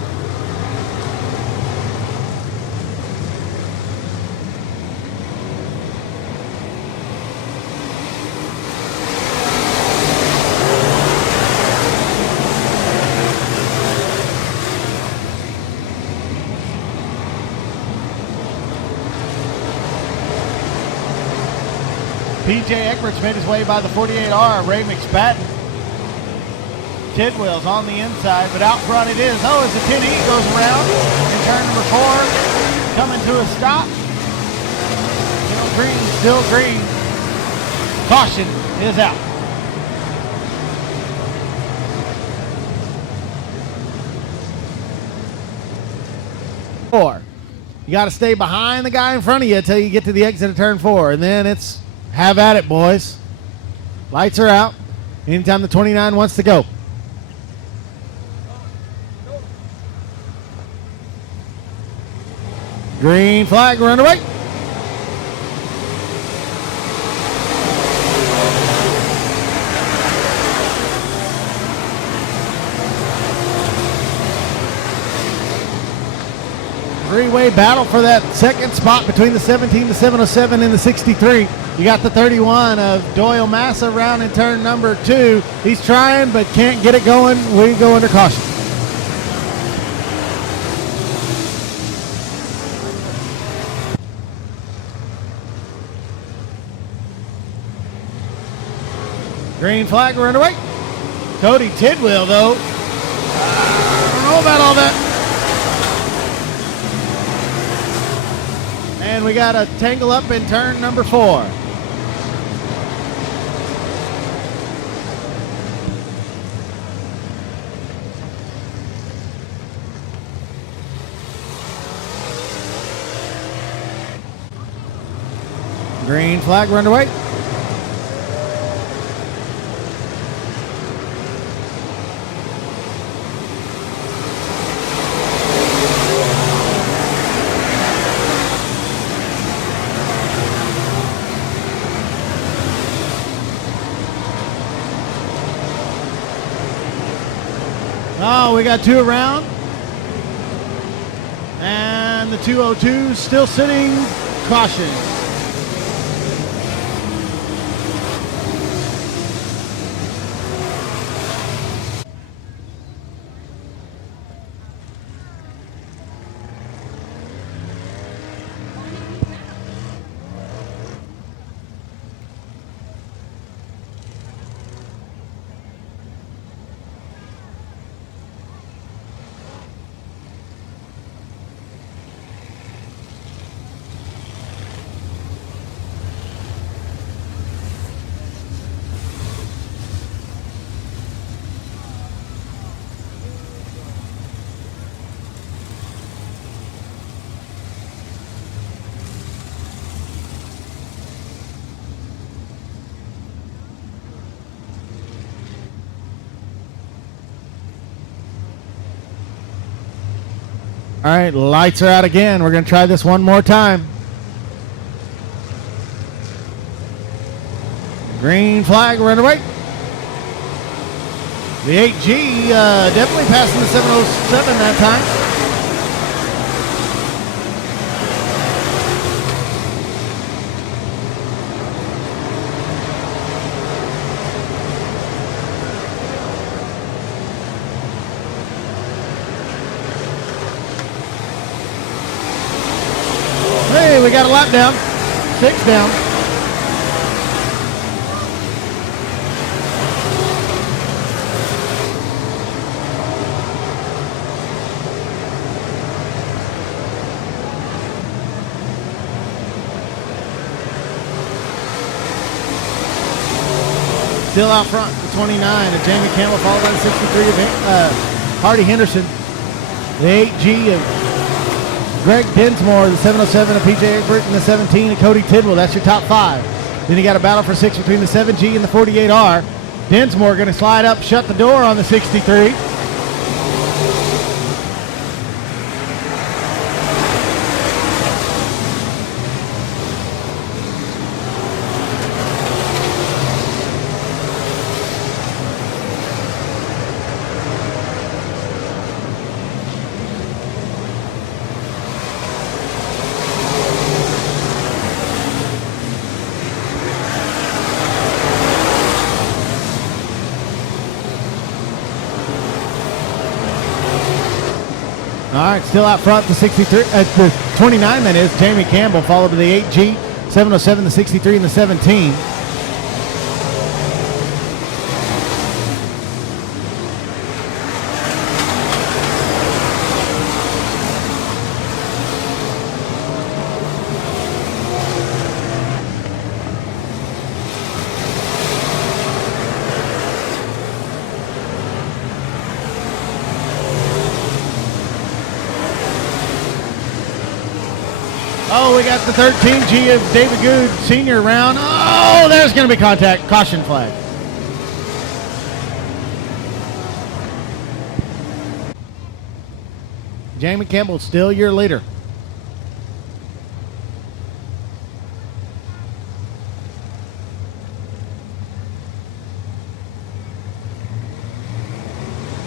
PJ Egbert's made his way by the 48R, Ray McSpadden. Tidwell's on the inside, but out front it is. Oh, as the 10E goes around in turn number 4, coming to a stop. Still green. Caution is out. You got to stay behind the guy in front of you until you get to the exit of turn 4, and then it's have at it, boys. Lights are out. Anytime the 29 wants to go. Green flag, we're underway. three-way battle for that second spot between the 17, the 707, and the 63. You got the 31 of Doyle Massa around in turn number 2. He's trying but can't get it going. We go under caution. Green flag, we're underway. Cody Tidwell, though. I don't know about all that. And we got a tangle up in turn number 4. Green flag, we're underway. Oh, we got 2 around. And the 202 still sitting. Caution. All right, lights are out again. We're going to try this one more time. Green flag, we're underway. The 8G definitely passing the 707 that time. Hey, we got a lap down. 6 down. Still out front, the 29 of Jamie Campbell, followed by the 63 of Hardy Henderson. The 8G of Greg Dinsmore, the 707 of PJ Egbert, and the 17 of Cody Tidwell. That's your top 5. Then you got a battle for 6 between the 7G and the 48R. Dinsmore going to slide up, shut the door on the 63. All right, still out front, the 63, the 29 that is, Jamie Campbell, followed by the 8G, 707, the 63, and the 17. Oh, we got the 13G of David Good, senior round. Oh, there's going to be contact. Caution flag. Jamie Campbell still your leader.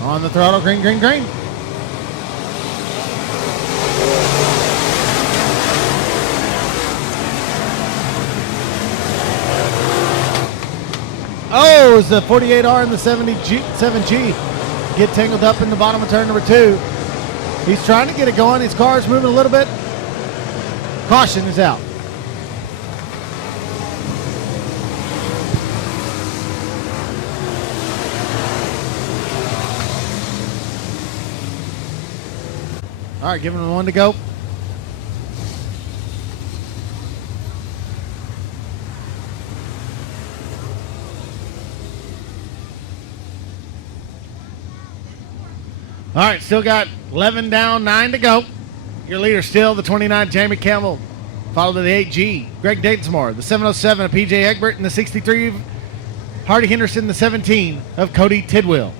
On the throttle, green, green, green. Oh, it's the 48R and the 7G get tangled up in the bottom of turn number 2. He's trying to get it going. His car's moving a little bit. Caution is out. All right, giving him 1 to go. All right, still got 11 down, 9 to go. Your leader still the 29, Jamie Campbell, followed by the 8G, Greg Dinsmore, the 707 of PJ Egbert, and the 63, Hardy Henderson, the 17 of Cody Tidwell.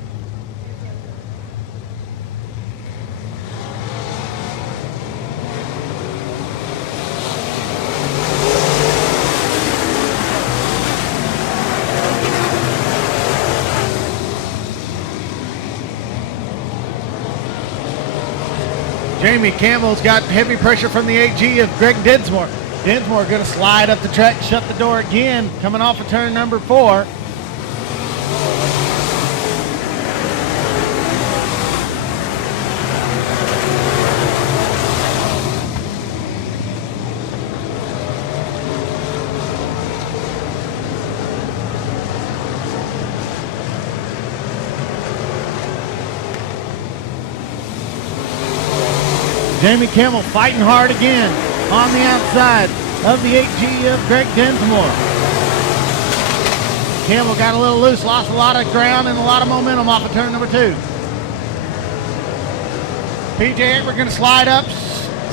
Jamie Campbell's got heavy pressure from the 8G of Greg Dinsmore. Dinsmore going to slide up the track, shut the door again, coming off of turn number 4. Jamie Campbell fighting hard again on the outside of the 8G of Greg Dinsmore. Campbell got a little loose, lost a lot of ground and a lot of momentum off of turn number 2. PJ Egbert going to slide up,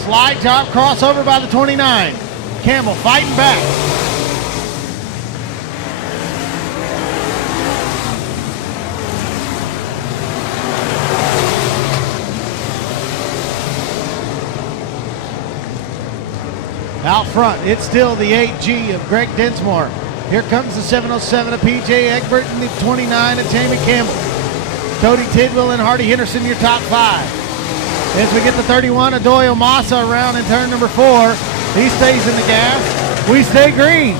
slide job, crossover by the 29. Campbell fighting back. Out front, it's still the 8G of Greg Dinsmore. Here comes the 707 of PJ Egbert and the 29 of Jamie Campbell. Cody Tidwell and Hardy Henderson, your top 5. As we get the 31 of Doyle Massa around in turn number 4, he stays in the gas. We stay green.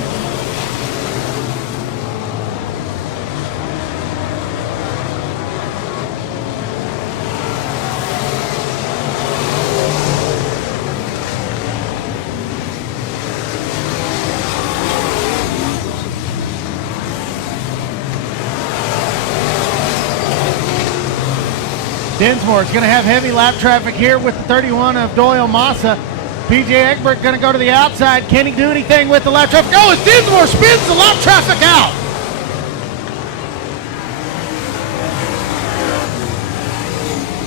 Dinsmore is going to have heavy lap traffic here with the 31 of Doyle Massa. PJ Egbert going to go to the outside. Can he do anything with the lap traffic? Oh, as Dinsmore spins the lap traffic out.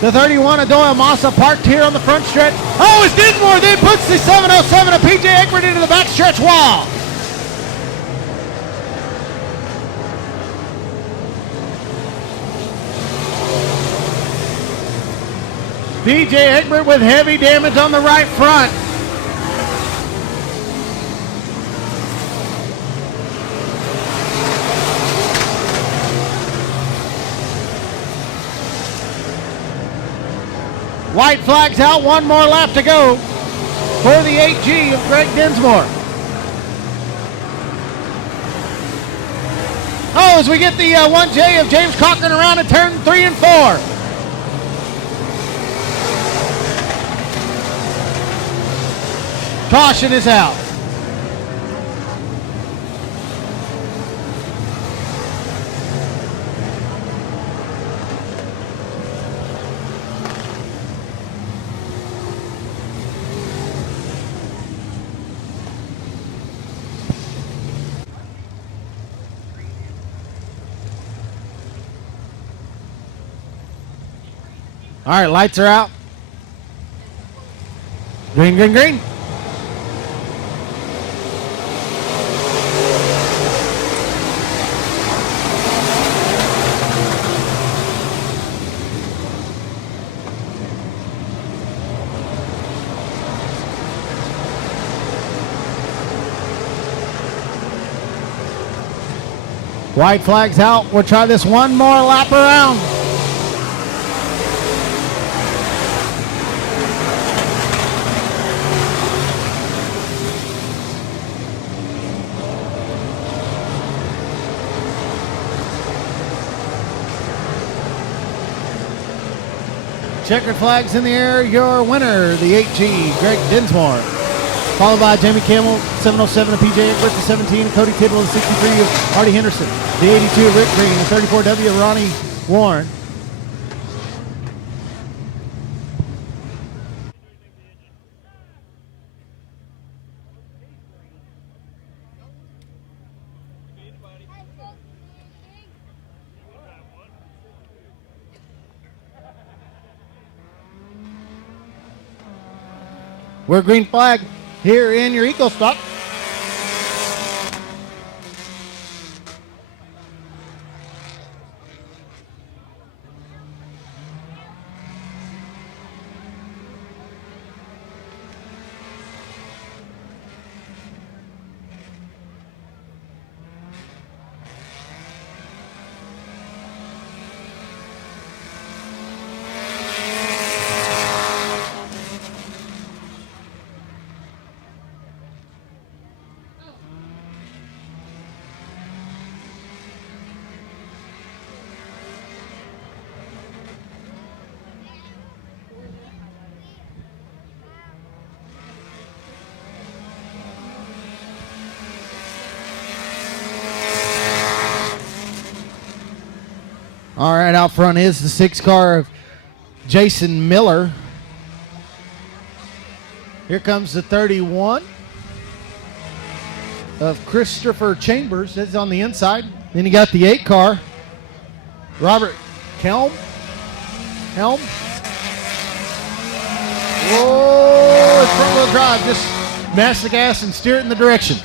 The 31 of Doyle Massa parked here on the front stretch. Oh, as Dinsmore then puts the 707 of PJ Egbert into the back stretch wall. PJ Egbert with heavy damage on the right front. White flags out, 1 more lap to go for the 8G of Greg Dinsmore. Oh, as we get the 1J of James Cochran around in turn 3 and 4. Caution is out. All right, lights are out. Green, green, green. White flag's out. We'll try this 1 more lap around. Checkered flags in the air. Your winner, the 8G, Greg Dinsmore. Followed by Jamie Campbell, 707 of PJ Egbert, the 17 of Cody Tidwell, the 63 of Hardy Henderson, the 82 of Rick Green, the 34W of Ronnie Warren. We're green flag here in your Eco Stock. All right, out front is the 6 car of Jason Miller. Here comes the 31 of Christopher Chambers. That's on the inside. Then you got the 8 car, Robert Helm. Whoa, it's front wheel drive. Just mash the gas and steer it in the direction.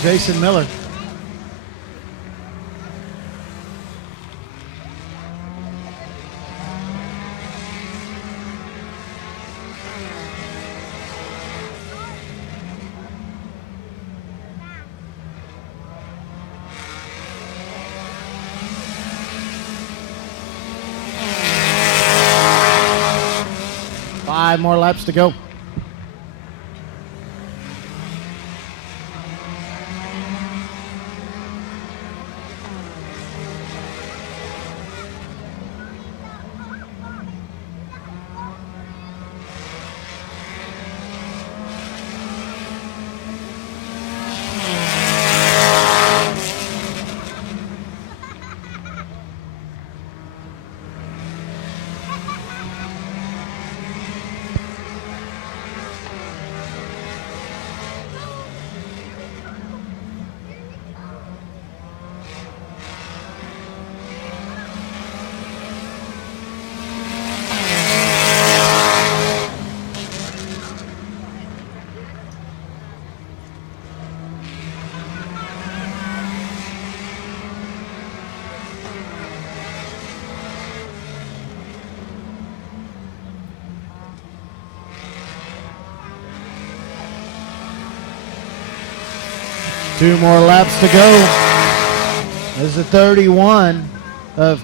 Jason Miller. Five more laps to go. Two more laps to go. As the 31 of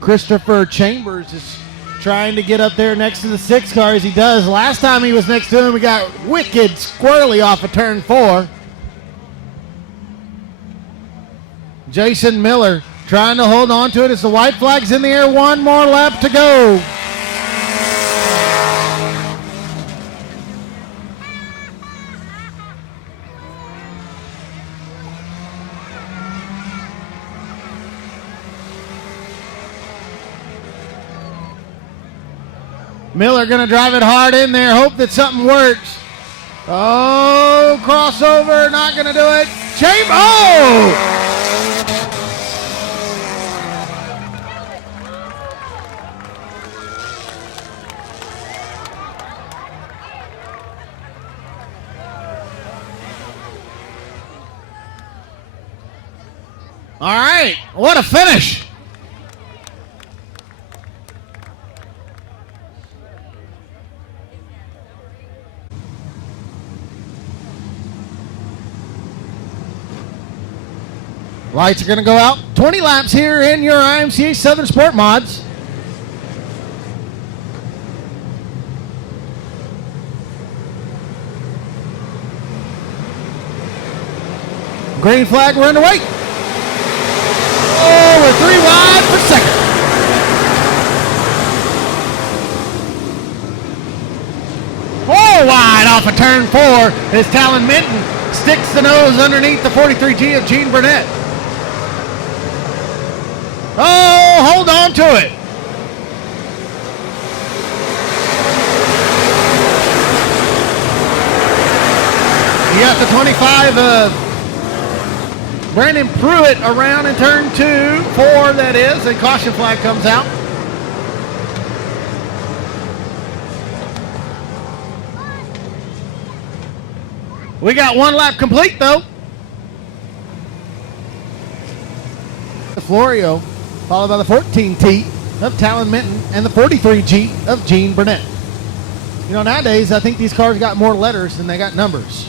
Christopher Chambers is trying to get up there next to the 6 car as he does. Last time he was next to him, we got wicked squirrely off of turn 4. Jason Miller trying to hold on to it as the white flag's in the air. One more lap to go. Miller going to drive it hard in there, hope that something works. Oh, crossover, not going to do it. Oh! All right, what a finish. Lights are going to go out. 20 laps here in your IMCA Southern Sport Mods. Green flag, we're underway. Oh, we're 3 wide for second. Four wide off of turn 4 as Talon Minton sticks the nose underneath the 43G of Gene Burnett. Oh, hold on to it. You got the 25 of Brandon Pruitt around in turn 4, that is. A caution flag comes out. We got 1 lap complete, though. The Florio, followed by the 14T of Talon Minton and the 43G of Gene Burnett. You know, nowadays, I think these cars got more letters than they got numbers.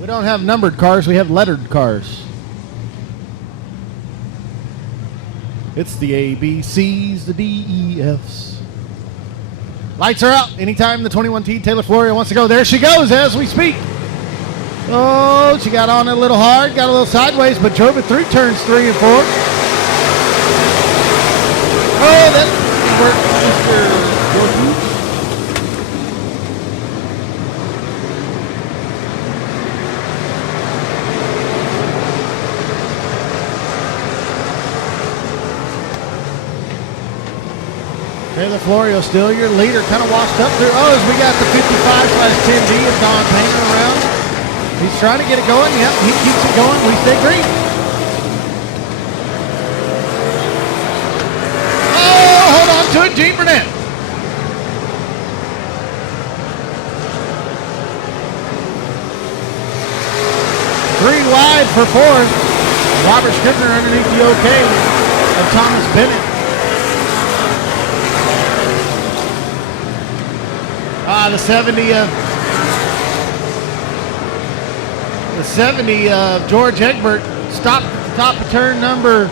We don't have numbered cars, we have lettered cars. It's the A, B, C's, the D, E, F's. Lights are out. Anytime the 21T Taylor Florio wants to go, there she goes as we speak. Oh, she got on a little hard, got a little sideways, but drove it through turns 3 and 4. Oh, that worked, Mr. Wilkie. Taylor Florio still your leader, kind of washed up through. Oh, as we got the 55/10D of Don Payne around. He's trying to get it going. Yep, he keeps it going. We stay green. Oh, hold on to it, Gene Burnett. Three wide for 4th. Robert Scribner underneath the OK of Thomas Bennett. The 70 of George Egbert stopped at the top of turn number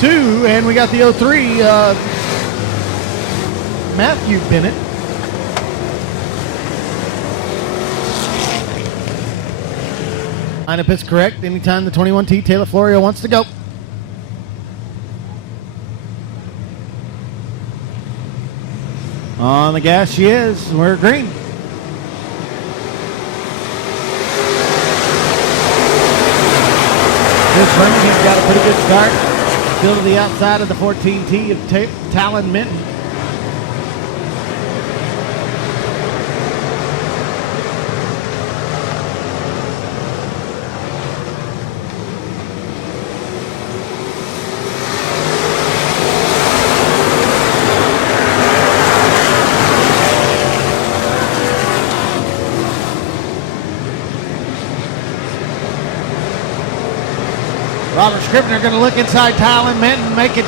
2, and we got the 03 Matthew Bennett. Lineup is correct. Anytime the 21T Taylor Florio wants to go. On the gas she is. We're green. Chris Birmingham's got a pretty good start. Still to the outside of the 14T of Talon Minton. Robert Scribner going to look inside Talon Minton, make it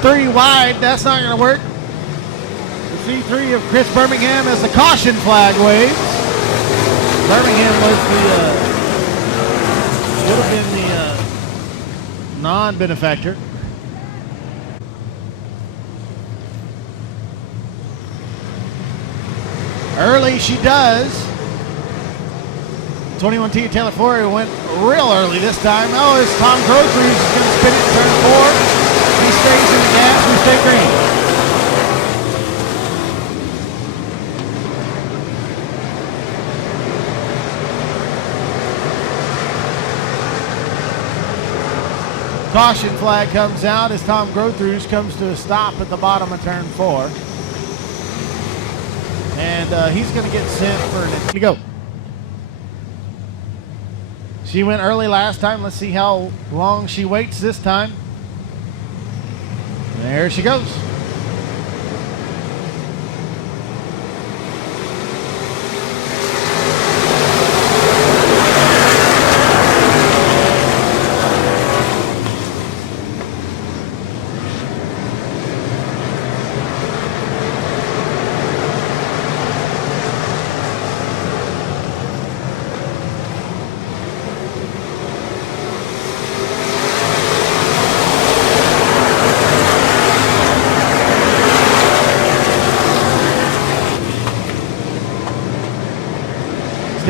3 wide. That's not going to work. The C3 of Chris Birmingham as the caution flag waves. Birmingham was should have been the non-benefactor. Early she does. 21T Taylor Florio went real early this time. Oh, it's Tom Groceries is going to spin it in turn 4. He stays in the gas. We stay green. Caution flag comes out as Tom Grothrews comes to a stop at the bottom of turn 4. And he's going to get sent for an... To go. She went early last time. Let's see how long she waits this time. There she goes.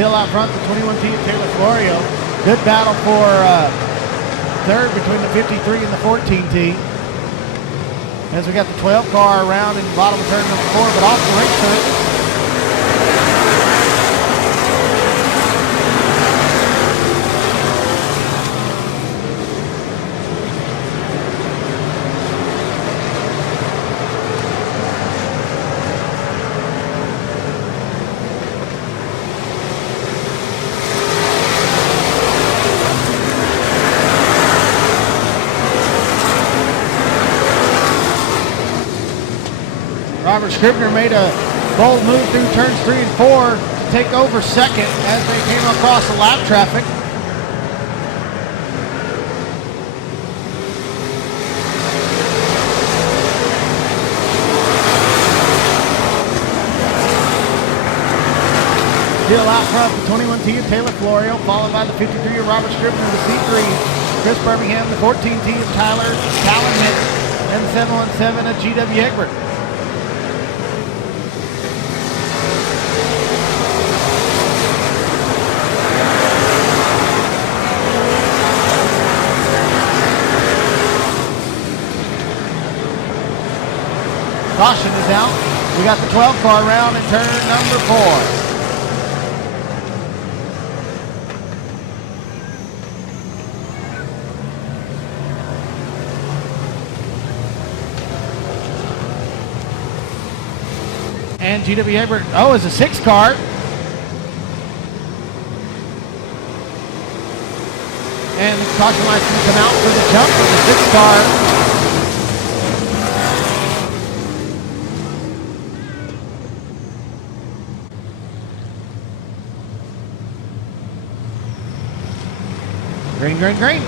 Still out front, the 21T of Taylor Florio. Good battle for third between the 53 and the 14T. As we got the 12 car around in the bottom of turn number 4, but off the racetrack. Robert Scribner made a bold move through turns 3 and 4 to take over second as they came across the lap traffic. Still out front, the 21T of Taylor Florio, followed by the 53 of Robert Scribner, the C3, Chris Birmingham, the 14T of Tyler Callan Mitch, and the 717 of GW Egbert. Caution is out. We got the 12 car around in turn number 4. And GW Egbert, it's a 6 car. And the caution light's going to come out for the jump for the 6 car. Green, green, green.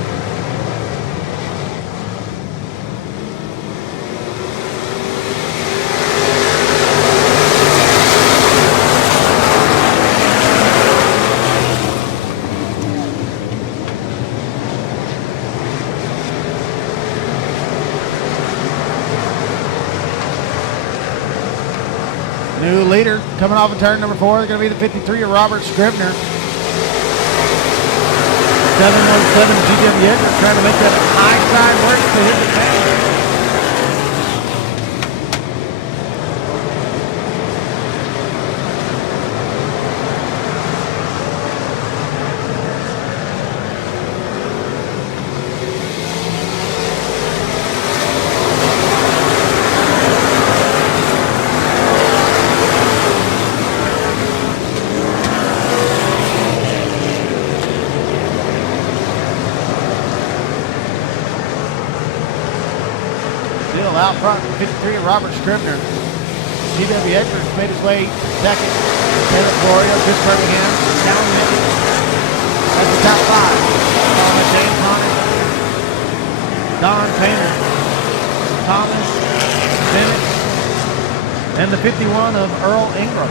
New leader coming off of turn number 4. They're going to be the 53 of Robert Scribner. 717 GW Egbert trying to make that high side work to hit the fan. Out front, 53 of Robert Scribner. GW Egbert made his way second. Taylor Florio, Chris Birmingham, Callan Mitch. That's the top 5. Followed by James Hunter, Don Painter, Thomas, Bennett, and the 51 of Earl Ingram.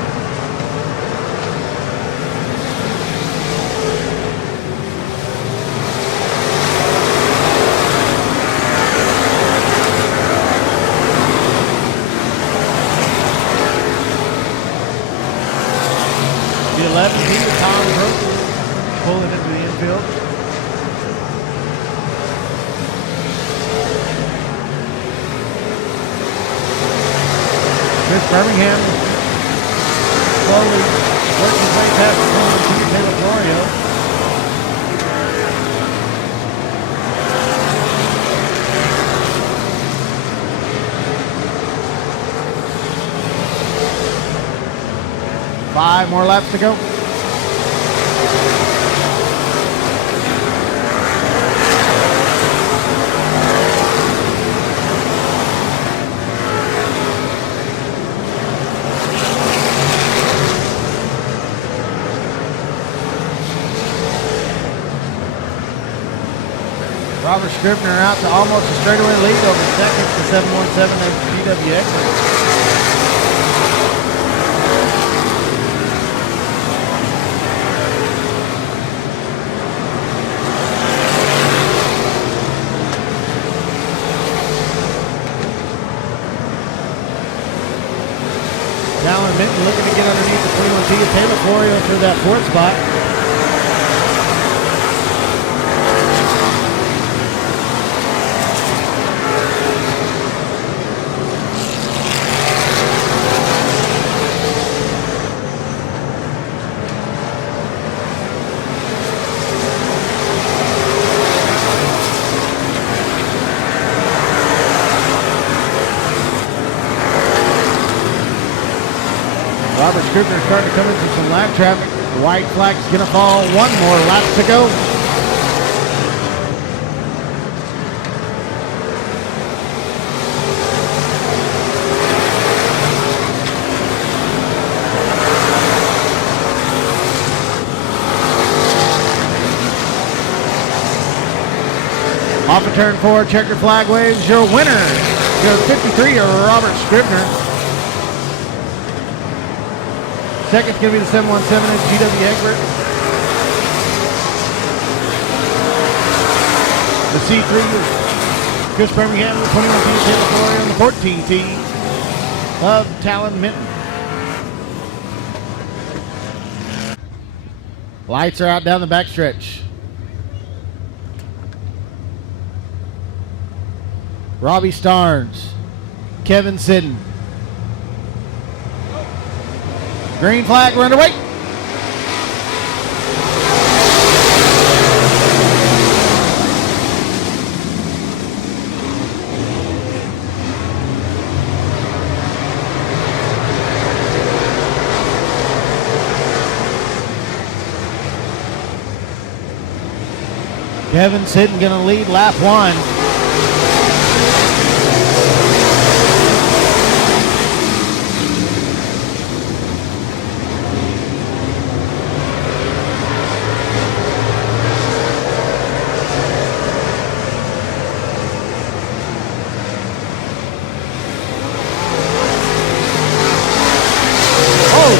The 11 T of Tom Brooks pulling into the infield. Chris Birmingham slowly working his way past the Taylor Florio. Five more laps to go. Robert Scribner out to almost a straightaway lead over second to 717 of GW Egbert. Talon Minton looking to get underneath the 21T of Taylor Florio for that fourth spot. Robert Scribner starting to come into some lap traffic. The white flag's going to fall. One more lap to go. Off of turn 4, checker flag waves. Your winner, your 53, Robert Scribner. Second's going to be the 717 at GW Egbert. The C3 is Chris Birmingham, the 21T of Taylor Florio, and the 14T of Talon Minton. Lights are out down the backstretch. Robbie Starnes, Kevin Sidden. Green flag, we're underway. Kevin Sidden going to lead lap 1.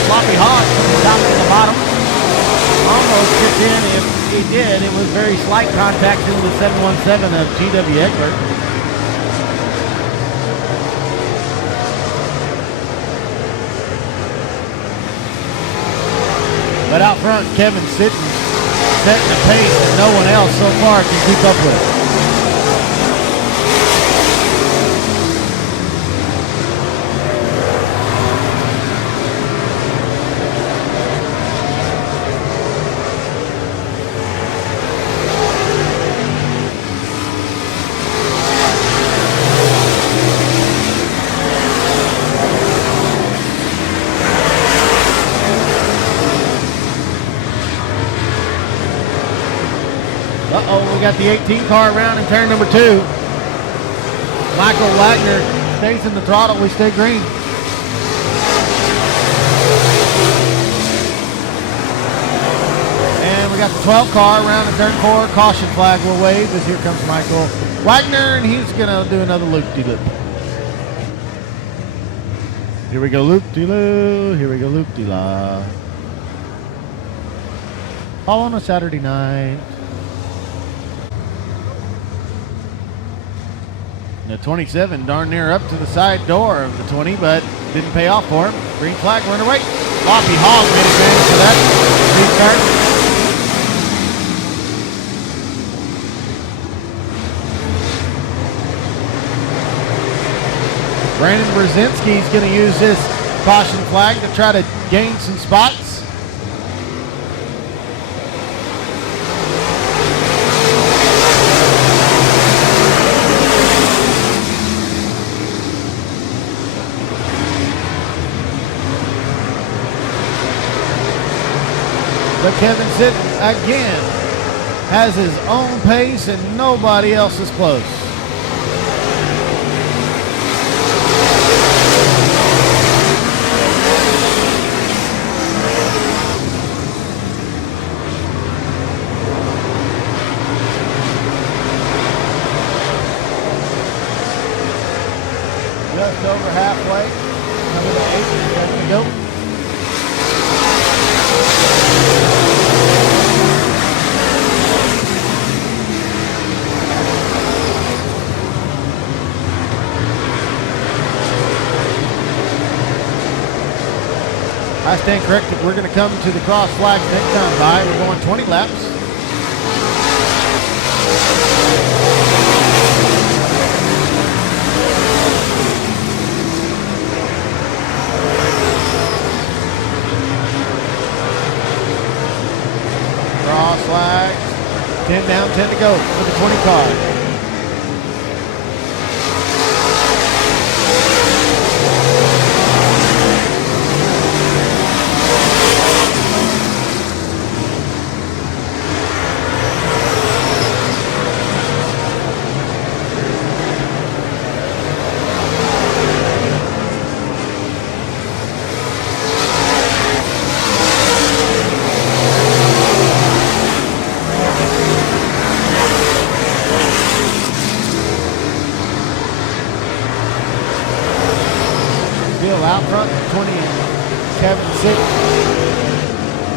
Sloppy Hawk from the top to the bottom. Almost kicked in. If he did, it was very slight contact into the 717 of GW Egbert. But out front, Kevin Sidden setting a pace that no one else so far can keep up with. We got the 18 car around in turn number 2. Michael Wagner stays in the throttle. We stay green. And we got the 12 car around in turn 4. Caution flag will wave as here comes Michael Wagner, and he's going to do another loop-de-loop. Here we go, loop-de-loo. Here we go, loop-de-la. All on a Saturday night. The 27 darn near up to the side door of the 20, but didn't pay off for him. Green flag, we're underway. Sloppy Hog made advantage of that restart. Brandon Brzezinski's going to use this caution flag to try to gain some spots. But Kevin Sidden, again, has his own pace and nobody else is close. Just over halfway. Number 8 is ready to go. I stand corrected. We're going to come to the cross flags next time by. We're going 20 laps. Cross flags. 10 down, 10 to go for the 20 car. Out front, 20, Kevin Sitton,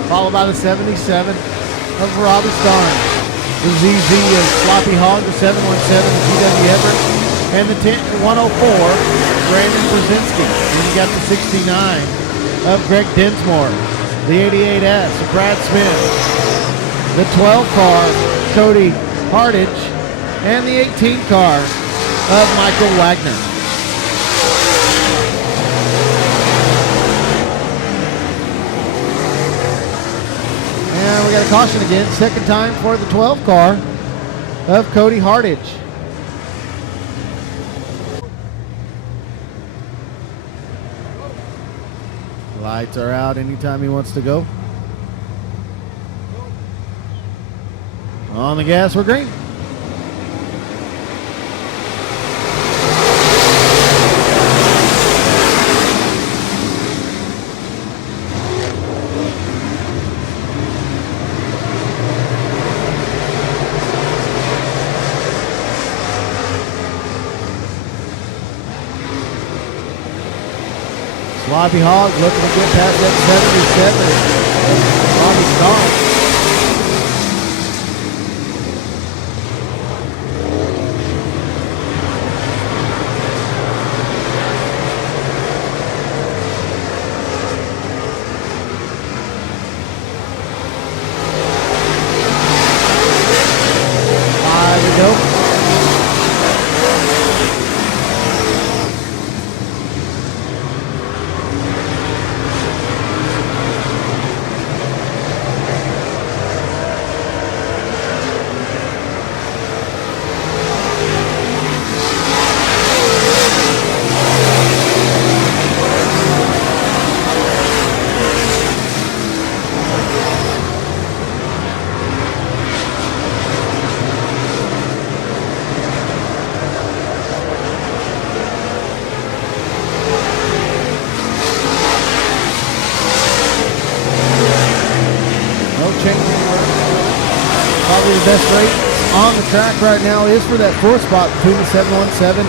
followed by the 77 of Robbie Starnes. The ZZ of Sloppy Hog, the 717 of GW Everett, and the 104, Brandon Brzezinski. Then you got the 69 of Greg Dinsmore, the 88S of Brad Smith, the 12 car, Cody Hardage, and the 18 car of Michael Wagner. And we got a caution again, second time for the 12 car of Cody Hardage. Lights are out anytime he wants to go. On the gas, we're green. Sloppy Hog looking to get past that 77. Robbie Starnes. Five to go. Probably the best rate on the track right now is for that fourth spot between the 717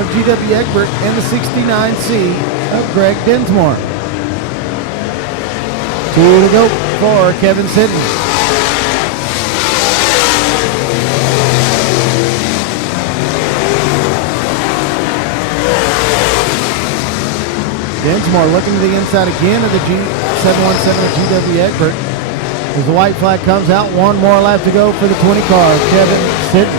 of GW Egbert and the 69C of Greg Dinsmore. 2 to go for Kevin Sitton. Dinsmore looking to the inside again of the 717 of GW Egbert. As the white flag comes out, one more lap to go for the 20 car, Kevin Sitton.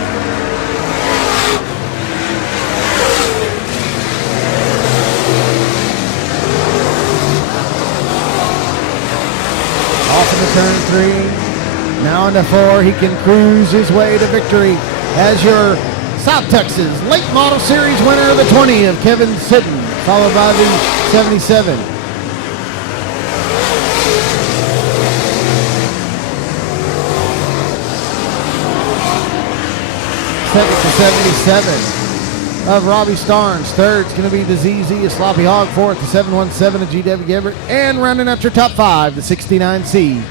Off into turn 3, now into 4, he can cruise his way to victory as your South Texas Late Model Series winner of the 20 of Kevin Sitton, followed by the 77. Second to 77 of Robbie Starnes. Third's going to be the ZZ of Sloppy Hog. Fourth, the 717 of GW Everett. And rounding out your top 5, the 69C